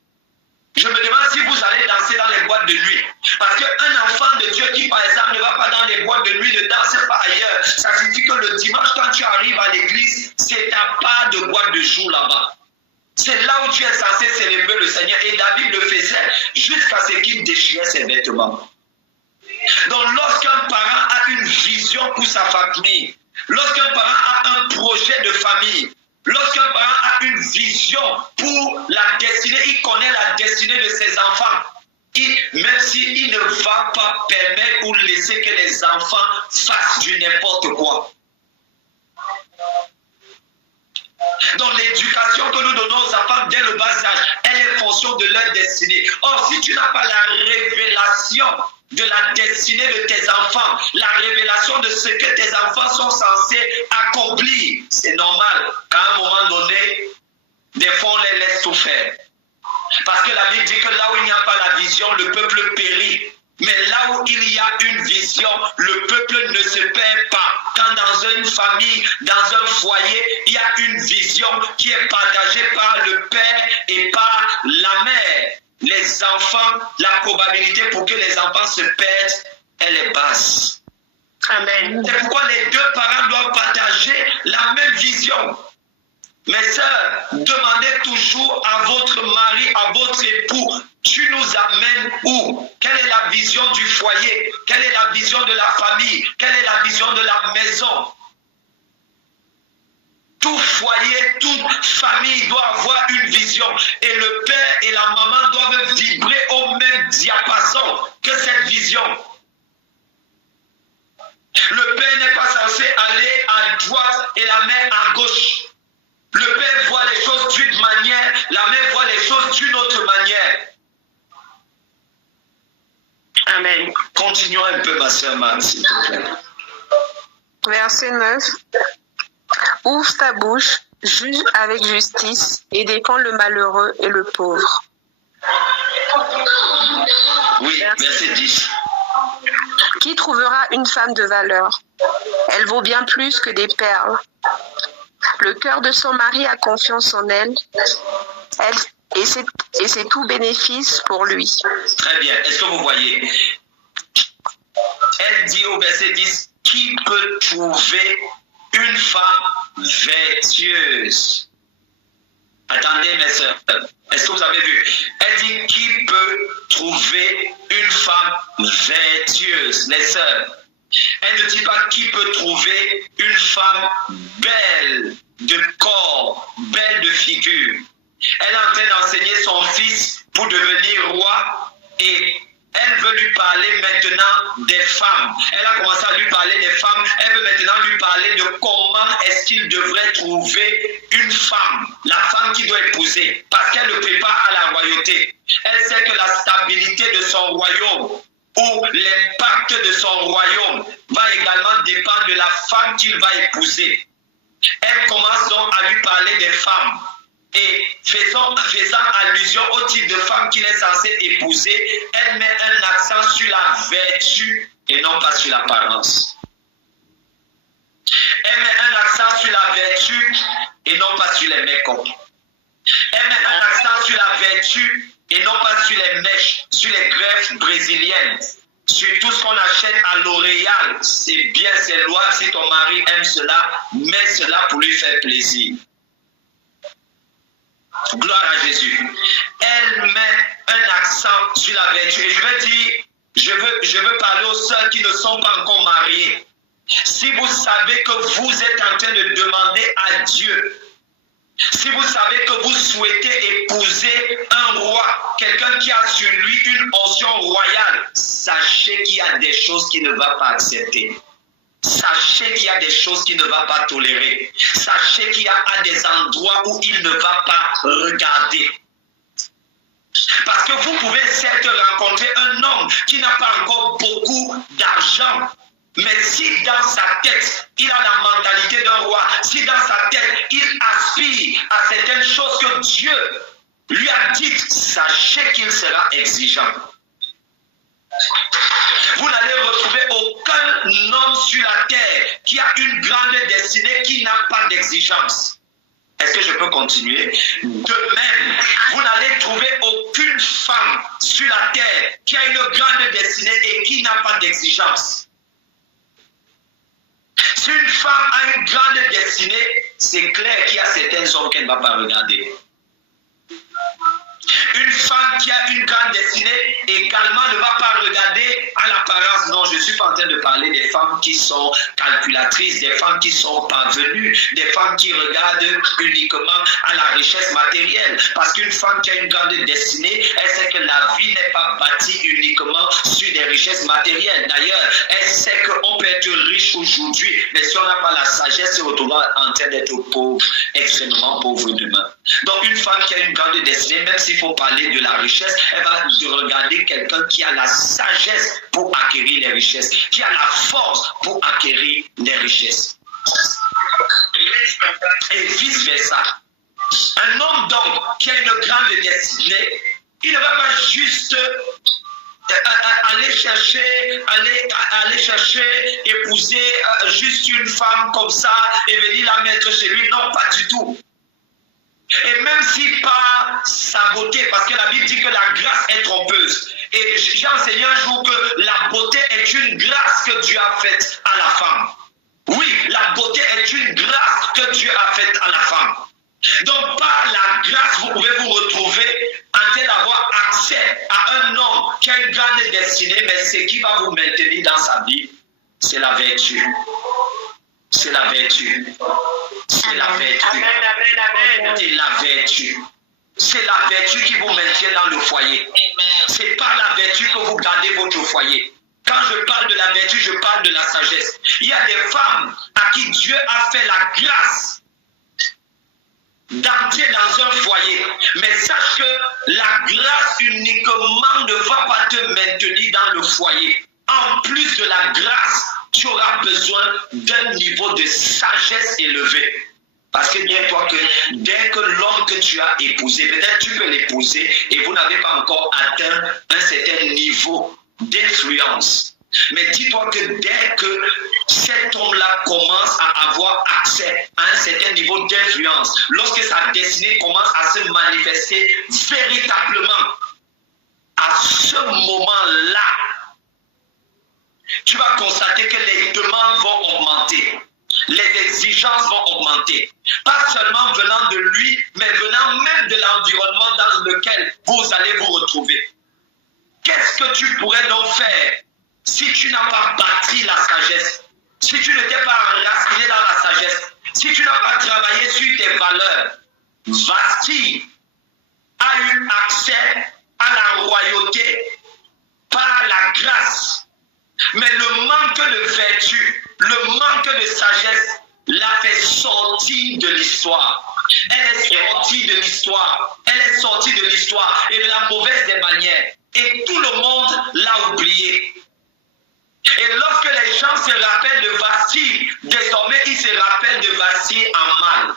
Je me demande si vous allez danser dans les boîtes de nuit. Parce qu'un enfant de Dieu qui, par exemple, ne va pas dans les boîtes de nuit, ne danse pas ailleurs, ça signifie que le dimanche, quand tu arrives à l'église, c'est ta part de boîte de jour là-bas. C'est là où tu es censé célébrer le Seigneur. Et David le faisait jusqu'à ce qu'il déchirait ses vêtements. Donc, lorsqu'un parent a une vision pour sa famille, lorsqu'un parent a un projet de famille, lorsqu'un parent a une vision pour la destinée, il connaît la destinée de ses enfants. Même s'il ne va pas permettre ou laisser que les enfants fassent du n'importe quoi. Donc l'éducation que nous donnons aux enfants dès le bas âge, elle est fonction de leur destinée. Or, si tu n'as pas la révélation de la destinée de tes enfants, la révélation de ce que tes enfants sont censés accomplir, c'est normal qu'à un moment donné, des fois on les laisse tout faire. Parce que la Bible dit que là où il n'y a pas la vision, le peuple périt. Mais là où il y a une vision, le peuple ne se perd pas. Quand dans une famille, dans un foyer, il y a une vision qui est partagée par le père et par la mère. Les enfants, la probabilité pour que les enfants se perdent, elle est basse. Amen. C'est pourquoi les deux parents doivent partager la même vision. Mes sœurs, demandez toujours à votre mari, à votre époux, tu nous amènes où? Quelle est la vision du foyer? Quelle est la vision de la famille? Quelle est la vision de la maison? Tout foyer, toute famille doit avoir une vision. Et le père et la maman doivent vibrer au même diapason que cette vision. Le père n'est pas censé aller à droite et la mère à gauche. Le père voit les choses d'une manière, la mère voit les choses d'une autre manière. Continuons un peu, ma sœur Marthe, s'il te plaît. Verset 9. Ouvre ta bouche, juge avec justice et défends le malheureux et le pauvre. Oui, verset 10. Qui trouvera une femme de valeur? Elle vaut bien plus que des perles. Le cœur de son mari a confiance en elle, et c'est tout bénéfice pour lui. Très bien. Est-ce que vous voyez? Elle dit au verset 10, qui peut trouver une femme vertueuse? Attendez, mes sœurs. Est-ce que vous avez vu? Elle dit, qui peut trouver une femme vertueuse? Les sœurs. Elle ne dit pas qui peut trouver une femme belle de corps, belle de figure. Elle est en train d'enseigner son fils pour devenir roi et elle veut lui parler maintenant des femmes. Elle a commencé à lui parler des femmes. Elle veut maintenant lui parler de comment est-ce qu'il devrait trouver une femme, la femme qu'il doit épouser, parce qu'elle le prépare à la royauté. Elle sait que la stabilité de son royaume ou l'impact de son royaume va également dépendre de la femme qu'il va épouser. Elle commence donc à lui parler des femmes. Et faisant allusion au type de femme qu'il est censé épouser, elle met un accent sur la vertu et non pas sur l'apparence. Elle met un accent sur la vertu et non pas sur les mécoms. Elle met un accent sur la vertu et non pas sur les mèches, sur les greffes brésiliennes, sur tout ce qu'on achète à L'Oréal. C'est bien, c'est louable si ton mari aime cela, mets cela pour lui faire plaisir. Gloire à Jésus. Elle met un accent sur la vertu. Et je veux dire, je veux parler aux sœurs qui ne sont pas encore mariées. Si vous savez que vous êtes en train de demander à Dieu, si vous savez que vous souhaitez épouser un roi, quelqu'un qui a sur lui une onction royale, sachez qu'il y a des choses qu'il ne va pas accepter. Sachez qu'il y a des choses qu'il ne va pas tolérer. Sachez qu'il y a des endroits où il ne va pas regarder. Parce que vous pouvez certes rencontrer un homme qui n'a pas encore beaucoup d'argent. Mais si dans sa tête, il a la mentalité d'un roi, si dans sa tête, il aspire à certaines choses que Dieu lui a dites, sachez qu'il sera exigeant. Vous n'allez retrouver aucun homme sur la terre qui a une grande destinée qui n'a pas d'exigence. Est-ce que je peux continuer? De même, vous n'allez trouver aucune femme sur la terre qui a une grande destinée et qui n'a pas d'exigence. Si une femme a une grande destinée, c'est clair qu'il y a certains hommes qu'elle ne va pas regarder. Une femme qui a une grande destinée également ne va pas regarder à l'apparence. Non, je ne suis pas en train de parler des femmes qui sont calculatrices, des femmes qui sont parvenues, des femmes qui regardent uniquement à la richesse matérielle. Parce qu'une femme qui a une grande destinée, elle sait que la vie n'est pas bâtie uniquement sur des richesses matérielles. D'ailleurs, elle sait qu'on peut être riche aujourd'hui, mais si on n'a pas la sagesse, on se retrouvera en train d'être pauvre, extrêmement pauvre demain. Donc une femme qui a une grande destinée, même s'il faut parler de la richesse, elle va regarder quelqu'un qui a la sagesse pour acquérir les richesses, qui a la force pour acquérir les richesses. Et vice versa. Un homme donc qui a une grande destinée, il ne va pas juste aller chercher, épouser juste une femme comme ça et venir la mettre chez lui. Non, pas du tout. Et même si par sa beauté, parce que la Bible dit que la grâce est trompeuse. Et j'ai enseigné un jour que la beauté est une grâce que Dieu a faite à la femme. Oui, la beauté est une grâce que Dieu a faite à la femme. Donc par la grâce, vous pouvez vous retrouver en train d'avoir accès à un homme qui a une grande destinée, mais ce qui va vous maintenir dans sa vie, c'est la vertu. C'est la vertu. C'est la vertu. Amen, amen, amen. C'est la vertu. C'est la vertu qui vous maintient dans le foyer. C'est par la vertu que vous gardez votre foyer. Quand je parle de la vertu, je parle de la sagesse. Il y a des femmes à qui Dieu a fait la grâce d'entrer dans un foyer. Mais sache que la grâce uniquement ne va pas te maintenir dans le foyer. en plus de la grâce, tu auras besoin d'un niveau de sagesse élevé. Parce que dis-toi que dès que l'homme que tu as épousé, peut-être tu peux l'épouser et vous n'avez pas encore atteint un certain niveau d'influence. Mais dis-toi que dès que cet homme-là commence à avoir accès à un certain niveau d'influence, lorsque sa destinée commence à se manifester véritablement, à ce moment-là, tu vas constater que les demandes vont augmenter, les exigences vont augmenter, pas seulement venant de lui, mais venant même de l'environnement dans lequel vous allez vous retrouver. Qu'est-ce que tu pourrais donc faire si tu n'as pas bâti la sagesse, si tu ne t'es pas enraciné dans la sagesse, si tu n'as pas travaillé sur tes valeurs? Vasti a eu accès à la royauté par la grâce. Mais le manque de vertu, le manque de sagesse l'a fait sortir de l'histoire. Elle est sortie de l'histoire. Elle est sortie de l'histoire et de la mauvaise des manières. Et tout le monde l'a oublié. Et lorsque les gens se rappellent de Vasti, désormais ils se rappellent de Vasti en mal.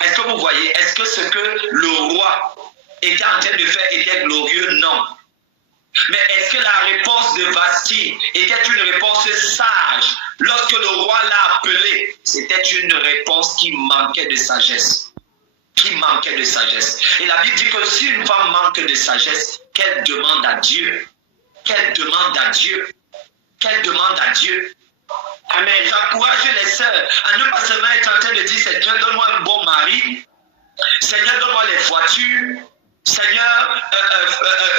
Est-ce que vous voyez? Est-ce que ce que le roi était en train de faire était glorieux? Non. Mais est-ce que la réponse de Vasti était une réponse sage? Lorsque le roi l'a appelé, c'était une réponse qui manquait de sagesse. Qui manquait de sagesse. Et la Bible dit que si une femme manque de sagesse, qu'elle demande à Dieu. Qu'elle demande à Dieu. Qu'elle demande à Dieu. Amen. J'encourage les sœurs à ne pas seulement être en train de dire Seigneur, donne-moi un bon mari. Seigneur, donne-moi les voitures. Seigneur,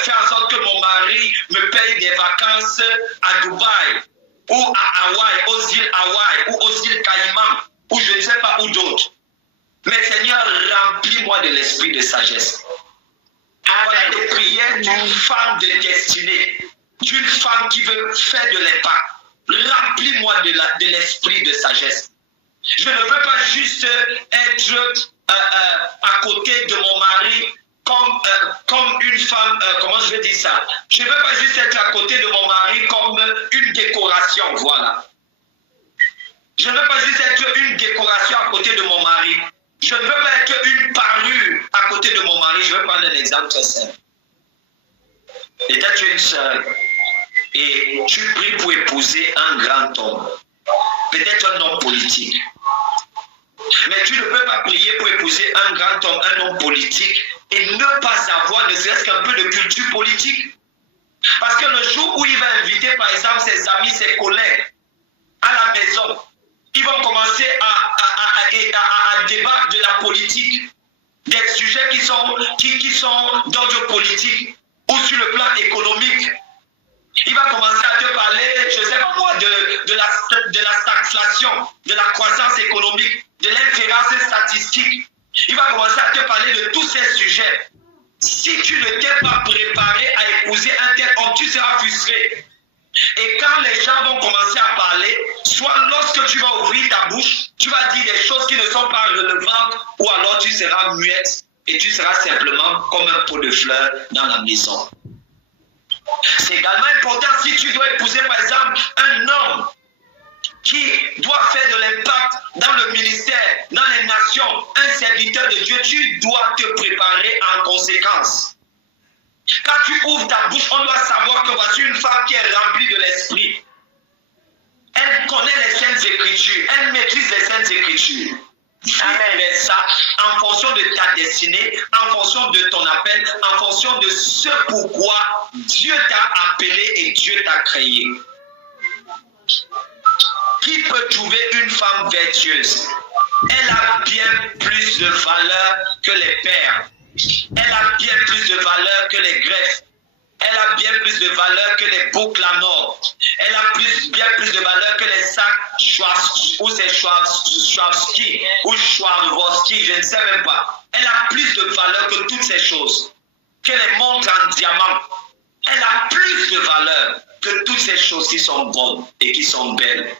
fais en sorte que mon mari me paye des vacances à Dubaï ou à Hawaï, aux îles Hawaï ou aux îles Caïmans ou je ne sais pas où d'autres. Mais Seigneur, remplis-moi de l'esprit de sagesse. Voilà les prières d'une femme de destinée, d'une femme qui veut faire de l'impact. Remplis-moi de l'esprit de sagesse. Je ne veux pas juste être à côté de mon mari comme une femme, comment je vais dire ça? Je ne veux pas juste être à côté de mon mari comme une décoration, voilà. Je ne veux pas juste être une décoration à côté de mon mari. Je ne veux pas être une parure à côté de mon mari. Je vais prendre un exemple très simple. Peut-être une sœur et tu pries pour épouser un grand homme, peut-être un homme politique. Mais tu ne peux pas prier pour épouser un grand homme, un homme politique et ne pas avoir ne serait-ce qu'un peu de culture politique. Parce que le jour où il va inviter par exemple ses amis, ses collègues à la maison, ils vont commencer à débattre de la politique, des sujets qui sont d'ordre politique ou sur le plan économique. Il va commencer à te parler, je ne sais pas moi, de la stagflation, de la croissance économique, de l'inférence statistique. Il va commencer à te parler de tous ces sujets. Si tu ne t'es pas préparé à épouser un tel homme, tu seras frustré. Et quand les gens vont commencer à parler, soit lorsque tu vas ouvrir ta bouche, tu vas dire des choses qui ne sont pas relevantes, ou alors tu seras muette et tu seras simplement comme un pot de fleurs dans la maison. C'est également important si tu dois épouser par exemple un homme qui doit faire de l'impact dans le ministère, dans les nations, un serviteur de Dieu, tu dois te préparer en conséquence. Quand tu ouvres ta bouche, on doit savoir que voici une femme qui est remplie de l'esprit. Elle connaît les Saintes Écritures, elle maîtrise les Saintes Écritures. Amen. Ça, en fonction de ta destinée, en fonction de ton appel, en fonction de ce pourquoi Dieu t'a appelé et Dieu t'a créé. Qui peut trouver une femme vertueuse? Elle a bien plus de valeur que les pères. Elle a bien plus de valeur que les greffes. Elle a bien plus de valeur que les boucles à nord. Elle a bien plus de valeur que les sacs Swarovski ou Swarovski, je ne sais même pas. Elle a plus de valeur que toutes ces choses. Que les montres en diamant. Elle a plus de valeur que toutes ces choses qui sont bonnes et qui sont belles.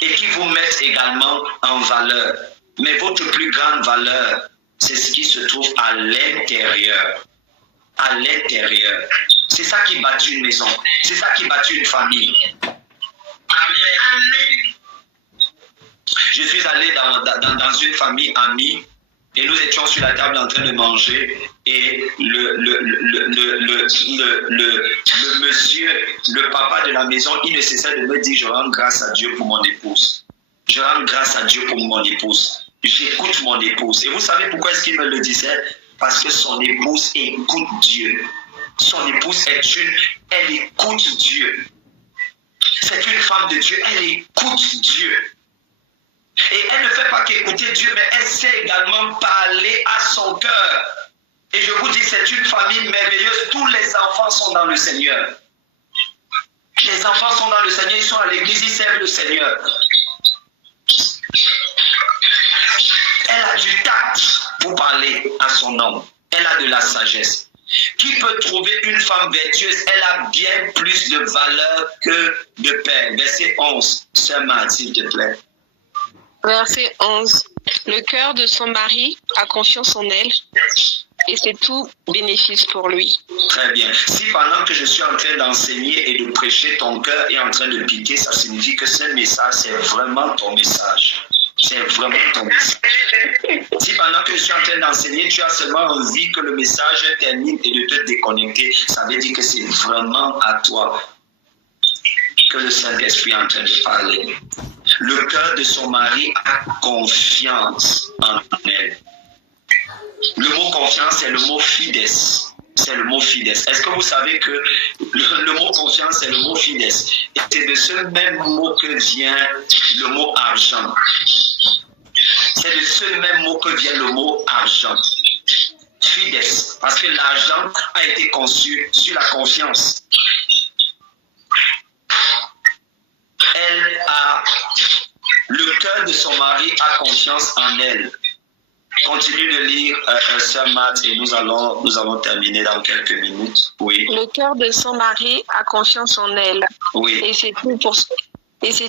Et qui vous mettent également en valeur. Mais votre plus grande valeur, c'est ce qui se trouve à l'intérieur. À l'intérieur. C'est ça qui bâtit une maison. C'est ça qui bâtit une famille. Je suis allé dans une famille amie et nous étions sur la table en train de manger et le monsieur, le papa de la maison, il ne cessait de me dire: je rends grâce à Dieu pour mon épouse. Je rends grâce à Dieu pour mon épouse. J'écoute mon épouse. Et vous savez pourquoi est-ce qu'il me le disait? Parce que son épouse écoute Dieu. Son épouse elle écoute Dieu. C'est une femme de Dieu, elle écoute Dieu. Et elle ne fait pas qu'écouter Dieu, mais elle sait également parler à son cœur. Et je vous dis, c'est une famille merveilleuse. Tous les enfants sont dans le Seigneur. Les enfants sont dans le Seigneur, ils sont à l'église, ils servent le Seigneur. Elle a du tact pour parler à son homme. Elle a de la sagesse. Qui peut trouver une femme vertueuse? Elle a bien plus de valeur que de père. Verset 11. Sœur Marthe, s'il te plaît. Verset 11. Le cœur de son mari a confiance en elle et c'est tout bénéfice pour lui. Très bien. Si pendant que je suis en train d'enseigner et de prêcher, ton cœur est en train de piquer, ça signifie que ce message, c'est vraiment ton message. C'est vraiment ton message. Si pendant que je suis en train d'enseigner, tu as seulement envie que le message termine et de te déconnecter, ça veut dire que c'est vraiment à toi que le Saint-Esprit est en train de parler. Le cœur de son mari a confiance en elle. Le mot confiance, c'est le mot fides. C'est le mot fides. Est-ce que vous savez que le mot confiance, c'est le mot fides? Et c'est de ce même mot que vient le mot argent. C'est de ce même mot que vient le mot argent. Fides. Parce que l'argent a été conçu sur la confiance. Le cœur de son mari a confiance en elle. Continue de lire Sœur Marthe et nous allons terminer dans quelques minutes. Oui. Le cœur de son mari a confiance en elle. Oui. Et c'est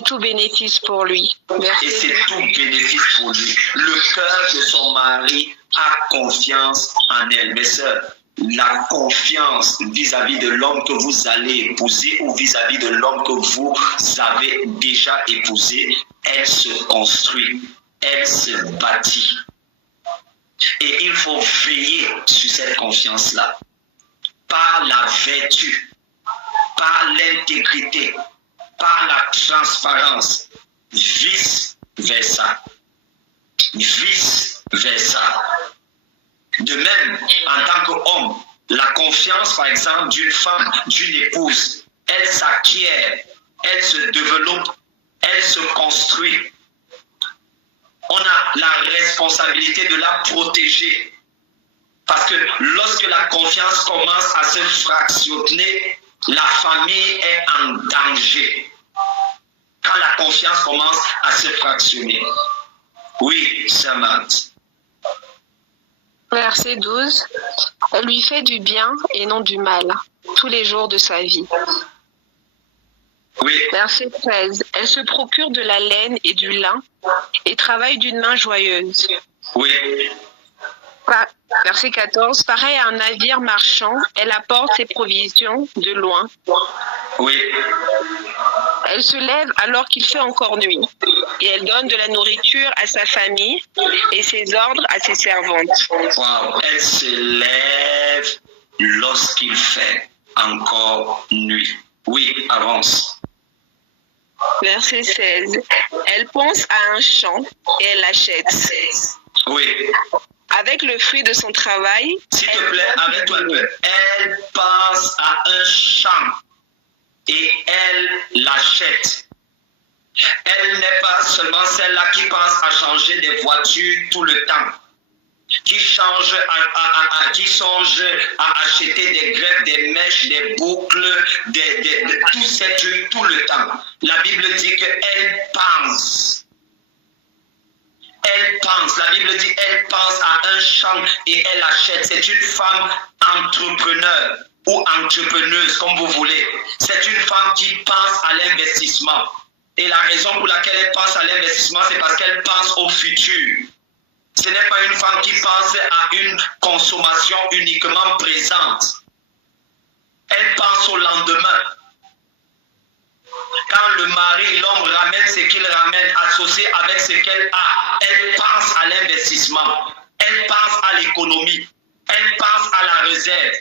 tout bénéfice pour lui. Et c'est tout bénéfice pour lui. Le cœur de son mari a confiance en elle. Mes sœurs, la confiance vis-à-vis de l'homme que vous allez épouser ou vis-à-vis de l'homme que vous avez déjà épousé, elle se construit, elle se bâtit. Et il faut veiller sur cette confiance-là, par la vertu, par l'intégrité, par la transparence, vice-versa. Vice-versa. De même, en tant qu'homme, la confiance, par exemple, d'une femme, d'une épouse, elle s'acquiert, elle se développe, elle se construit. On a la responsabilité de la protéger. Parce que lorsque la confiance commence à se fractionner, la famille est en danger. Quand la confiance commence à se fractionner. Oui, Sœur Marthe. Verset 12. Elle lui fait du bien et non du mal, tous les jours de sa vie. Oui. Verset 13. Elle se procure de la laine et du lin et travaille d'une main joyeuse. Oui. Verset 14. Pareil à un navire marchand, elle apporte ses provisions de loin. Oui. Elle se lève alors qu'il fait encore nuit et elle donne de la nourriture à sa famille et ses ordres à ses servantes. Wow. Elle se lève lorsqu'il fait encore nuit. Oui, avance. Verset 16. Elle pense à un champ et elle l'achète. Oui. Avec le fruit de son travail. S'il te plaît, arrête-toi un peu. Elle pense à un champ et elle l'achète. Elle n'est pas seulement celle-là qui pense à changer des voitures tout le temps, qui songe à acheter des greffes, des mèches, des boucles, tous ces trucs tout le temps. La Bible dit qu'elle pense. Elle pense, la Bible dit elle pense à un champ et elle achète. C'est une femme entrepreneur ou entrepreneuse, comme vous voulez. C'est une femme qui pense à l'investissement. Et la raison pour laquelle elle pense à l'investissement, c'est parce qu'elle pense au futur. Ce n'est pas une femme qui pense à une consommation uniquement présente. Elle pense au lendemain. Quand le mari, l'homme ramène ce qu'il ramène, associé avec ce qu'elle a, elle pense à l'investissement, elle pense à l'économie, elle pense à la réserve.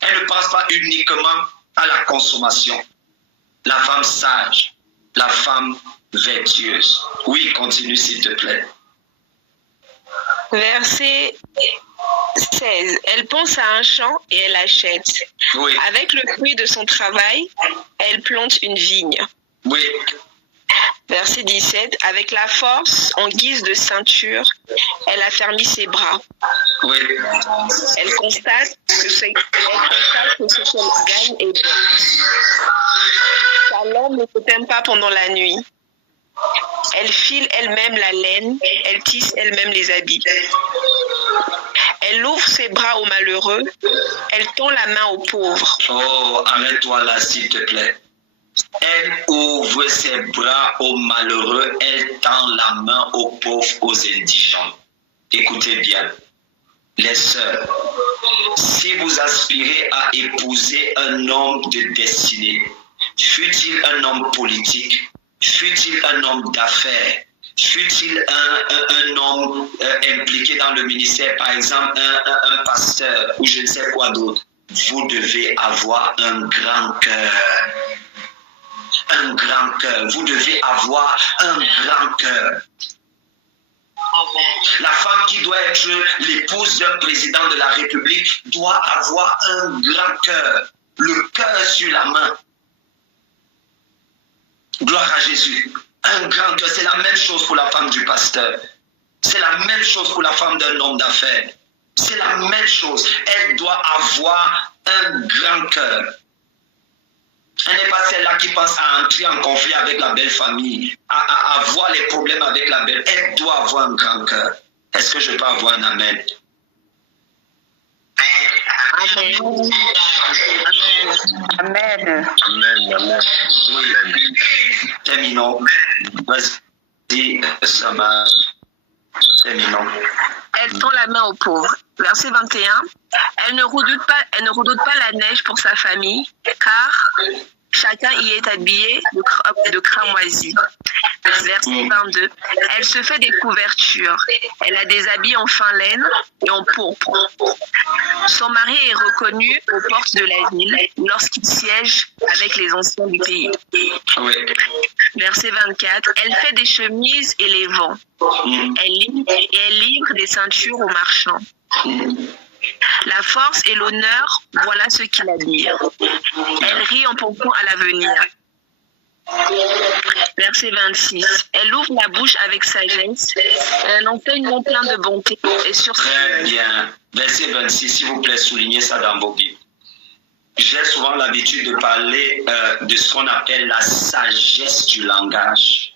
Elle ne pense pas uniquement à la consommation. La femme sage, la femme vertueuse. Oui, continue s'il te plaît. Verset 16. Elle pense à un champ et elle achète. Oui. Avec le fruit de son travail, elle plante une vigne. Oui. Verset 17. Avec la force, en guise de ceinture, elle affermit ses bras. Oui. Elle constate que ce qu'elle gagne est bon. Sa lampe ne se ferme pas pendant la nuit. Elle file elle-même la laine, elle tisse elle-même les habits. Elle ouvre ses bras aux malheureux, elle tend la main aux pauvres. Oh, arrête-toi là, s'il te plaît. Elle ouvre ses bras aux malheureux, elle tend la main aux pauvres, aux indigents. Écoutez bien, les sœurs, si vous aspirez à épouser un homme de destinée, fût-il un homme politique, fût-il un homme d'affaires, fût-il un homme impliqué dans le ministère, par exemple un pasteur ou je ne sais quoi d'autre, vous devez avoir un grand cœur. Un grand cœur. Vous devez avoir un grand cœur. La femme qui doit être l'épouse d'un président de la République doit avoir un grand cœur. Le cœur sur la main. Gloire à Jésus. Un grand cœur. C'est la même chose pour la femme du pasteur. C'est la même chose pour la femme d'un homme d'affaires. C'est la même chose. Elle doit avoir un grand cœur. Elle n'est pas celle-là qui pense à entrer en conflit avec la belle famille, à avoir les problèmes avec la belle. Elle doit avoir un grand cœur. Est-ce que je peux avoir un amen? Amen. Amen. Amen. Oui. Terminons. Vas-y, ça va. Terminons. Elle tend la main aux pauvres. Verset 21. Elle ne redoute pas la neige pour sa famille, car chacun y est habillé de cramoisi. Verset 22. Elle se fait des couvertures. Elle a des habits en fin laine et en pourpre. Son mari est reconnu aux portes de la ville lorsqu'il siège avec les anciens du pays. Oui. Verset 24. Elle fait des chemises et les vend. Elle livre des ceintures aux marchands. La force et l'honneur, voilà ce qui l'admire. Elle rit en pensant à l'avenir. Verset 26. Elle ouvre la bouche avec sagesse. Un enseignement plein de bonté et sur. Très bien. Verset 26, s'il vous plaît, soulignez ça dans vos Bibles. J'ai souvent l'habitude de parler de ce qu'on appelle la sagesse du langage.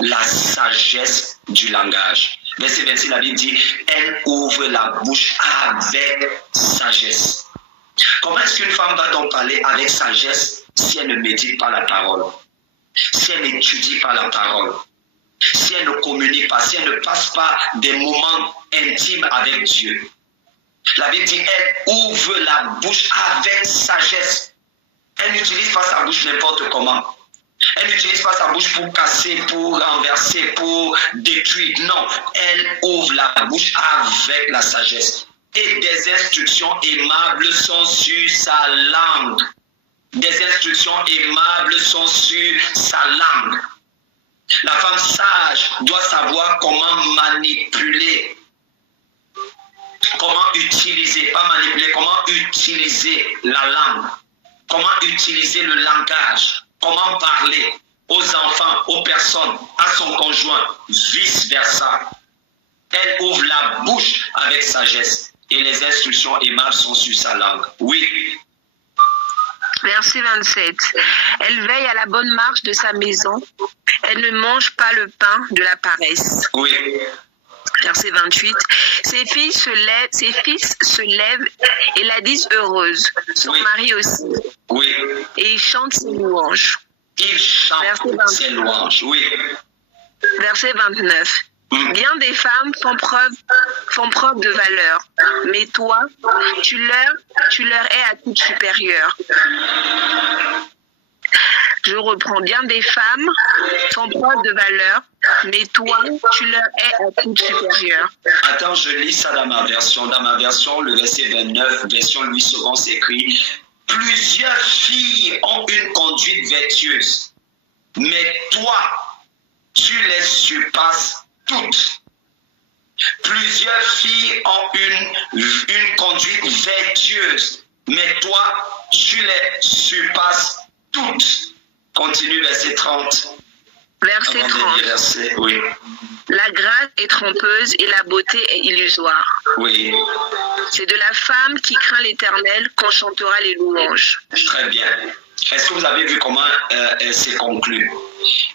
La sagesse du langage. Verset 26, la Bible dit, elle ouvre la bouche avec sagesse. Comment est-ce qu'une femme va donc parler avec sagesse si elle ne médite pas la parole? Si elle n'étudie pas la parole? Si elle ne communique pas? Si elle ne passe pas des moments intimes avec Dieu? La Bible dit, elle ouvre la bouche avec sagesse. Elle n'utilise pas sa bouche n'importe comment. Elle n'utilise pas sa bouche pour casser, pour renverser, pour détruire. Non, elle ouvre la bouche avec la sagesse. Et des instructions aimables sont sur sa langue. Des instructions aimables sont sur sa langue. La femme sage doit savoir comment manipuler. Comment utiliser, pas manipuler, comment utiliser la langue. Comment utiliser le langage. Comment parler aux enfants, aux personnes, à son conjoint, vice-versa. Elle ouvre la bouche avec sagesse et les instructions aimables sont sur sa langue. Oui. Verset 27. Elle veille à la bonne marche de sa maison. Elle ne mange pas le pain de la paresse. Oui. Verset 28. Ses fils se lèvent et la disent heureuse. Son mari aussi. Oui. Et il chante ses louanges. Il chante ses louanges, oui. Verset 29. Bien des femmes font preuve de valeur, mais toi, tu leur es à toute supérieure. Je reprends, bien des femmes font preuve de valeur, mais toi, tu leur es à toute supérieure. Attends, je lis ça dans ma version. Dans ma version, le verset 29, version Louis II, s'écrit « Plusieurs filles ont une conduite vertueuse, mais toi, tu les surpasses toutes. » Plusieurs filles ont une conduite vertueuse, mais toi, tu les surpasses toutes. Continue, verset 30. Verset 30. Verset, oui. La grâce est trompeuse et la beauté est illusoire. Oui. C'est de la femme qui craint l'Éternel qu'on chantera les louanges. Très bien. Est-ce que vous avez vu comment elle s'est conclue?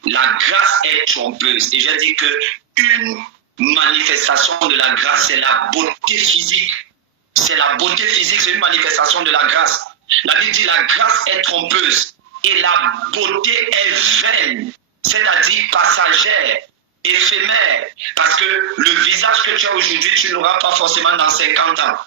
La grâce est trompeuse. Et j'ai dit que une manifestation de la grâce, c'est la beauté physique. C'est la beauté physique, c'est une manifestation de la grâce. La Bible dit la grâce est trompeuse et la beauté est vaine, c'est-à-dire passagère, éphémère. Parce que le visage que tu as aujourd'hui, tu n'auras pas forcément dans 50 ans.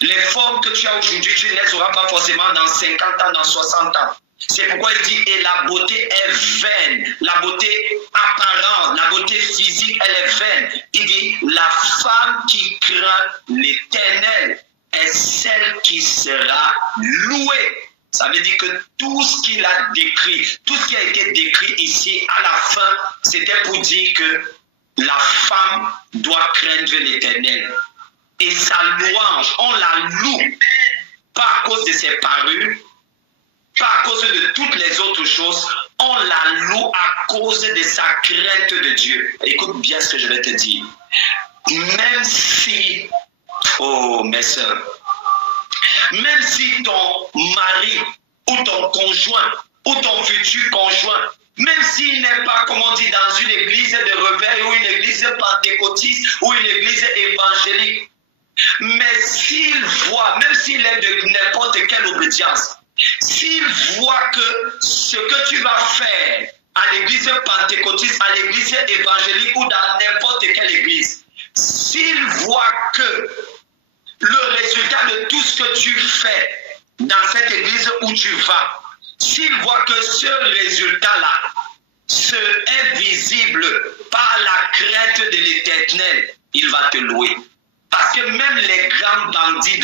Les formes que tu as aujourd'hui, tu ne les auras pas forcément dans 50 ans, dans 60 ans. C'est pourquoi il dit, et la beauté est vaine, la beauté apparente, la beauté physique, elle est vaine. Il dit, la femme qui craint l'Éternel est celle qui sera louée. Ça veut dire que tout ce qu'il a décrit, tout ce qui a été décrit ici à la fin, c'était pour dire que la femme doit craindre l'Éternel. Et sa louange, on la loue, pas à cause de ses parures, pas à cause de toutes les autres choses, on la loue à cause de sa crainte de Dieu. Écoute bien ce que je vais te dire. Même si, oh mes soeurs, même si ton mari ou ton conjoint ou ton futur conjoint, même s'il n'est pas, comme on dit, dans une église de réveil ou une église pentecôtiste ou une église évangélique, mais s'il voit, même s'il est de n'importe quelle obédience, s'il voit que ce que tu vas faire à l'église pentecôtiste, à l'église évangélique ou dans n'importe quelle église, s'il voit que le résultat de tout ce que tu fais dans cette église où tu vas, s'il voit que ce résultat-là est visible par la crainte de l'Éternel, il va te louer. Parce que même les grands bandits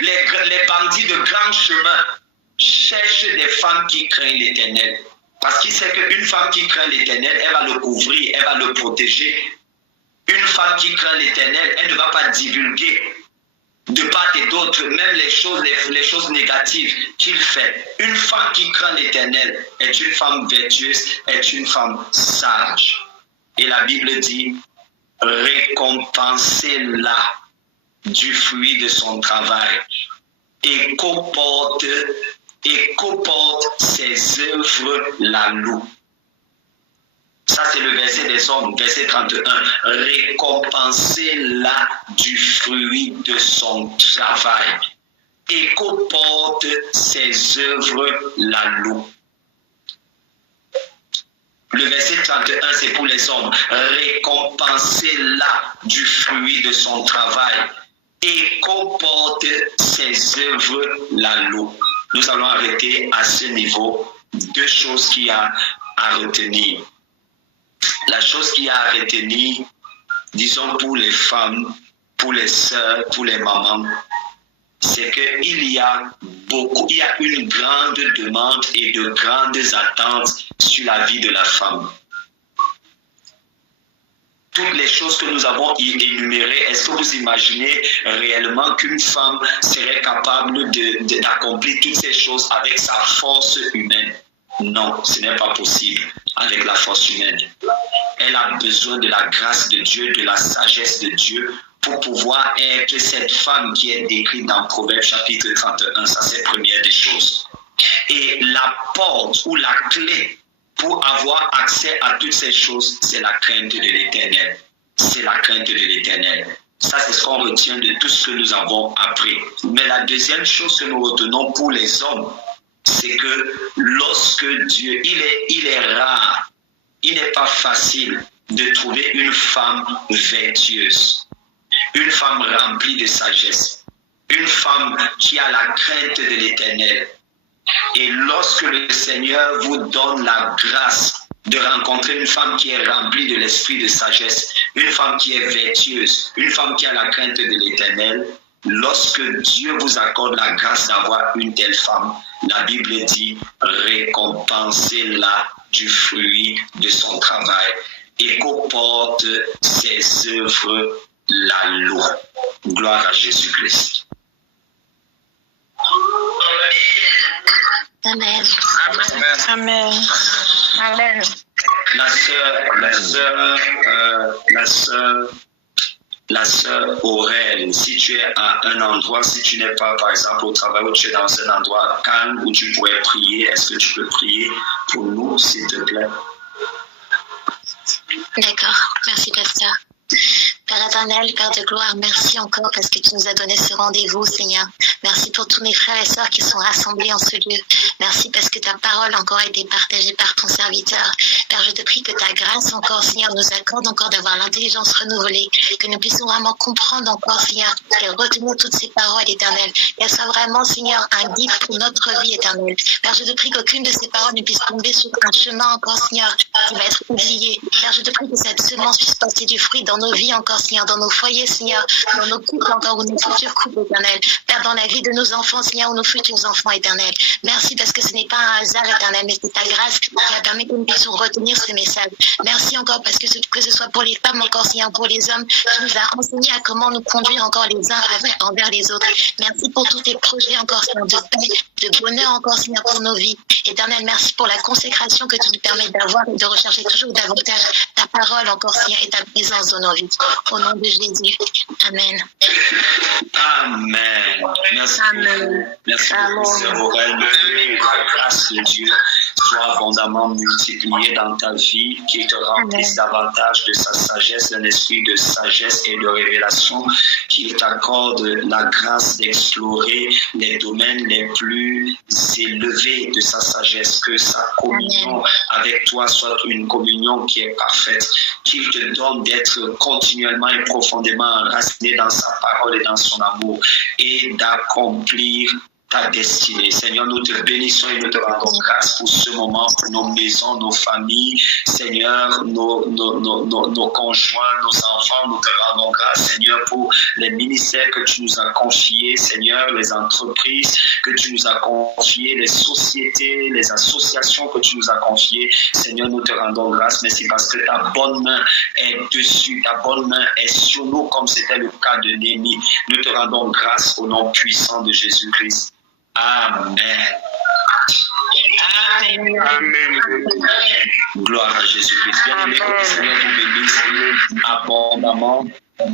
les bandits de grand chemin cherchent des femmes qui craignent l'Éternel. Parce qu'il sait qu'une femme qui craint l'Éternel, elle va le couvrir, elle va le protéger. Une femme qui craint l'Éternel, elle ne va pas divulguer de part et d'autre, même les choses négatives qu'il fait. Une femme qui craint l'Éternel est une femme vertueuse, est une femme sage. Et la Bible dit, récompensez-la du fruit de son travail et comporte ses œuvres la louent. Ça, c'est le verset des hommes, verset 31. Récompensez-la du fruit de son travail et comporte ses œuvres la louent. Le verset 31, c'est pour les hommes. Récompensez-la du fruit de son travail et comporte ses œuvres la louent. Nous allons arrêter à ce niveau. Deux choses qu'il y a à retenir. La chose qu'il y a à retenir, disons pour les femmes, pour les sœurs, pour les mamans, c'est qu'il y a une grande demande et de grandes attentes sur la vie de la femme. Toutes les choses que nous avons énumérées, est-ce que vous imaginez réellement qu'une femme serait capable d'accomplir toutes ces choses avec sa force humaine? Non, ce n'est pas possible avec la force humaine. Elle a besoin de la grâce de Dieu, de la sagesse de Dieu pour pouvoir être cette femme qui est décrite dans Proverbe chapitre 31. Ça, c'est la première des choses. Et la porte ou la clé pour avoir accès à toutes ces choses, c'est la crainte de l'Éternel. C'est la crainte de l'Éternel. Ça, c'est ce qu'on retient de tout ce que nous avons appris. Mais la deuxième chose que nous retenons pour les hommes, c'est que lorsque Dieu, il est rare, il n'est pas facile de trouver une femme vertueuse, une femme remplie de sagesse, une femme qui a la crainte de l'Éternel. Et lorsque le Seigneur vous donne la grâce de rencontrer une femme qui est remplie de l'esprit de sagesse, une femme qui est vertueuse, une femme qui a la crainte de l'Éternel, lorsque Dieu vous accorde la grâce d'avoir une telle femme, la Bible dit, récompensez-la du fruit de son travail et qu'au porte ses œuvres la loi. Gloire à Jésus-Christ. Amen. Amen. Amen. La sœur Aurèle, si tu es à un endroit, si tu n'es pas, par exemple, au travail, ou tu es dans un endroit calme où tu pourrais prier, est-ce que tu peux prier pour nous, s'il te plaît? D'accord. Merci, pasteur. Père éternel, Père de gloire, merci encore parce que tu nous as donné ce rendez-vous, Seigneur. Merci pour tous mes frères et sœurs qui sont rassemblés en ce lieu. Merci parce que ta parole encore a été partagée par ton serviteur. Père, je te prie que ta grâce encore, Seigneur, nous accorde encore d'avoir l'intelligence renouvelée, que nous puissions vraiment comprendre encore, Seigneur, et retenir toutes ces paroles éternelles. Qu'elles soient vraiment, Seigneur, un guide pour notre vie éternelle. Père, je te prie qu'aucune de ces paroles ne puisse tomber sur un chemin encore, Seigneur, qui va être oublié. Père, je te prie que cette semence puisse porter du fruit dans nos vies encore, Seigneur, dans nos foyers, Seigneur, dans nos couples encore, ou nos futurs couples éternels. Père, dans la vie de nos enfants, Seigneur, ou nos futurs enfants éternels. Merci parce que ce n'est pas un hasard éternel, mais c'est ta grâce qui a permis que nous puissions retenir ce message. Merci encore parce que ce soit pour les femmes encore, Seigneur, pour les hommes, tu nous as enseigné à comment nous conduire encore les uns envers les autres. Merci pour tous tes projets encore, Seigneur, de paix, de bonheur encore, Seigneur, pour nos vies. Éternel, merci pour la consécration que tu nous permets d'avoir et de rechercher toujours davantage ta parole encore, Seigneur, et ta présence dans nos vies. Au nom de Jésus. Amen. Amen. Merci. Amen. Merci beaucoup, Sœur Aurèle. La grâce de Dieu soit abondamment multipliée dans ta vie, qu'il te remplisse davantage de sa sagesse, d'un esprit de sagesse et de révélation, qu'il t'accorde la grâce d'explorer les domaines les plus élevés de sa sagesse, que sa communion avec toi soit une communion qui est parfaite, qu'il te donne d'être continuellement et profondément enraciné dans sa parole et dans son amour et d'accomplir ta destinée. Seigneur, nous te bénissons et nous te rendons grâce pour ce moment, pour nos maisons, nos familles, Seigneur, nos conjoints, nos enfants, nous te rendons grâce, Seigneur, pour les ministères que tu nous as confiés, Seigneur, les entreprises que tu nous as confiées, les sociétés, les associations que tu nous as confiées. Seigneur, nous te rendons grâce. Merci parce que ta bonne main est dessus, ta bonne main est sur nous comme c'était le cas de Néhémie. Nous te rendons grâce au nom puissant de Jésus-Christ. Amen. Amen. Gloire à Jésus-Christ. Bien-aimés, que le Seigneur vous bénisse abondamment.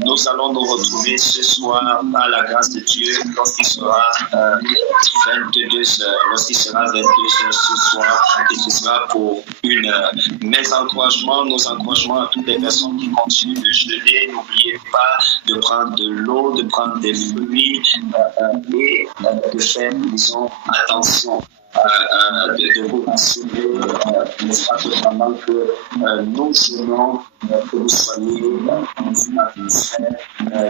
Nous allons nous retrouver ce soir par la grâce de Dieu lorsqu'il sera 22h. Lorsqu'il sera 22h ce soir, et ce sera pour 1 heure. Mes encouragements, nos encouragements à toutes les personnes qui continuent de jeûner. N'oubliez pas de prendre de l'eau, de prendre des fruits et de faire, disons, attention. De vous rassurer, n'est-ce pas, totalement que nous jeûnons, que vous soyez dans une atmosphère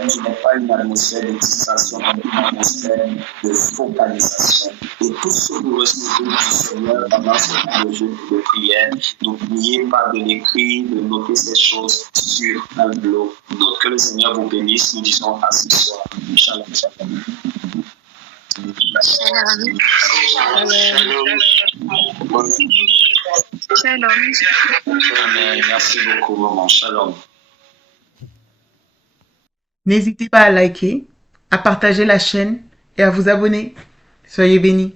qui n'est pas une atmosphère de distraction, mais une atmosphère de focalisation. Et tout ce que vous recevez du Seigneur pendant ce temps de jeûne et de prière, n'oubliez pas de l'écrire, de noter ces choses sur un bloc. Donc que le Seigneur vous bénisse, nous disons à ce soir. Shalom, shalom. Shalom. Shalom. Amen. Merci beaucoup, maman. Shalom. N'hésitez pas à liker, à partager la chaîne et à vous abonner. Soyez bénis.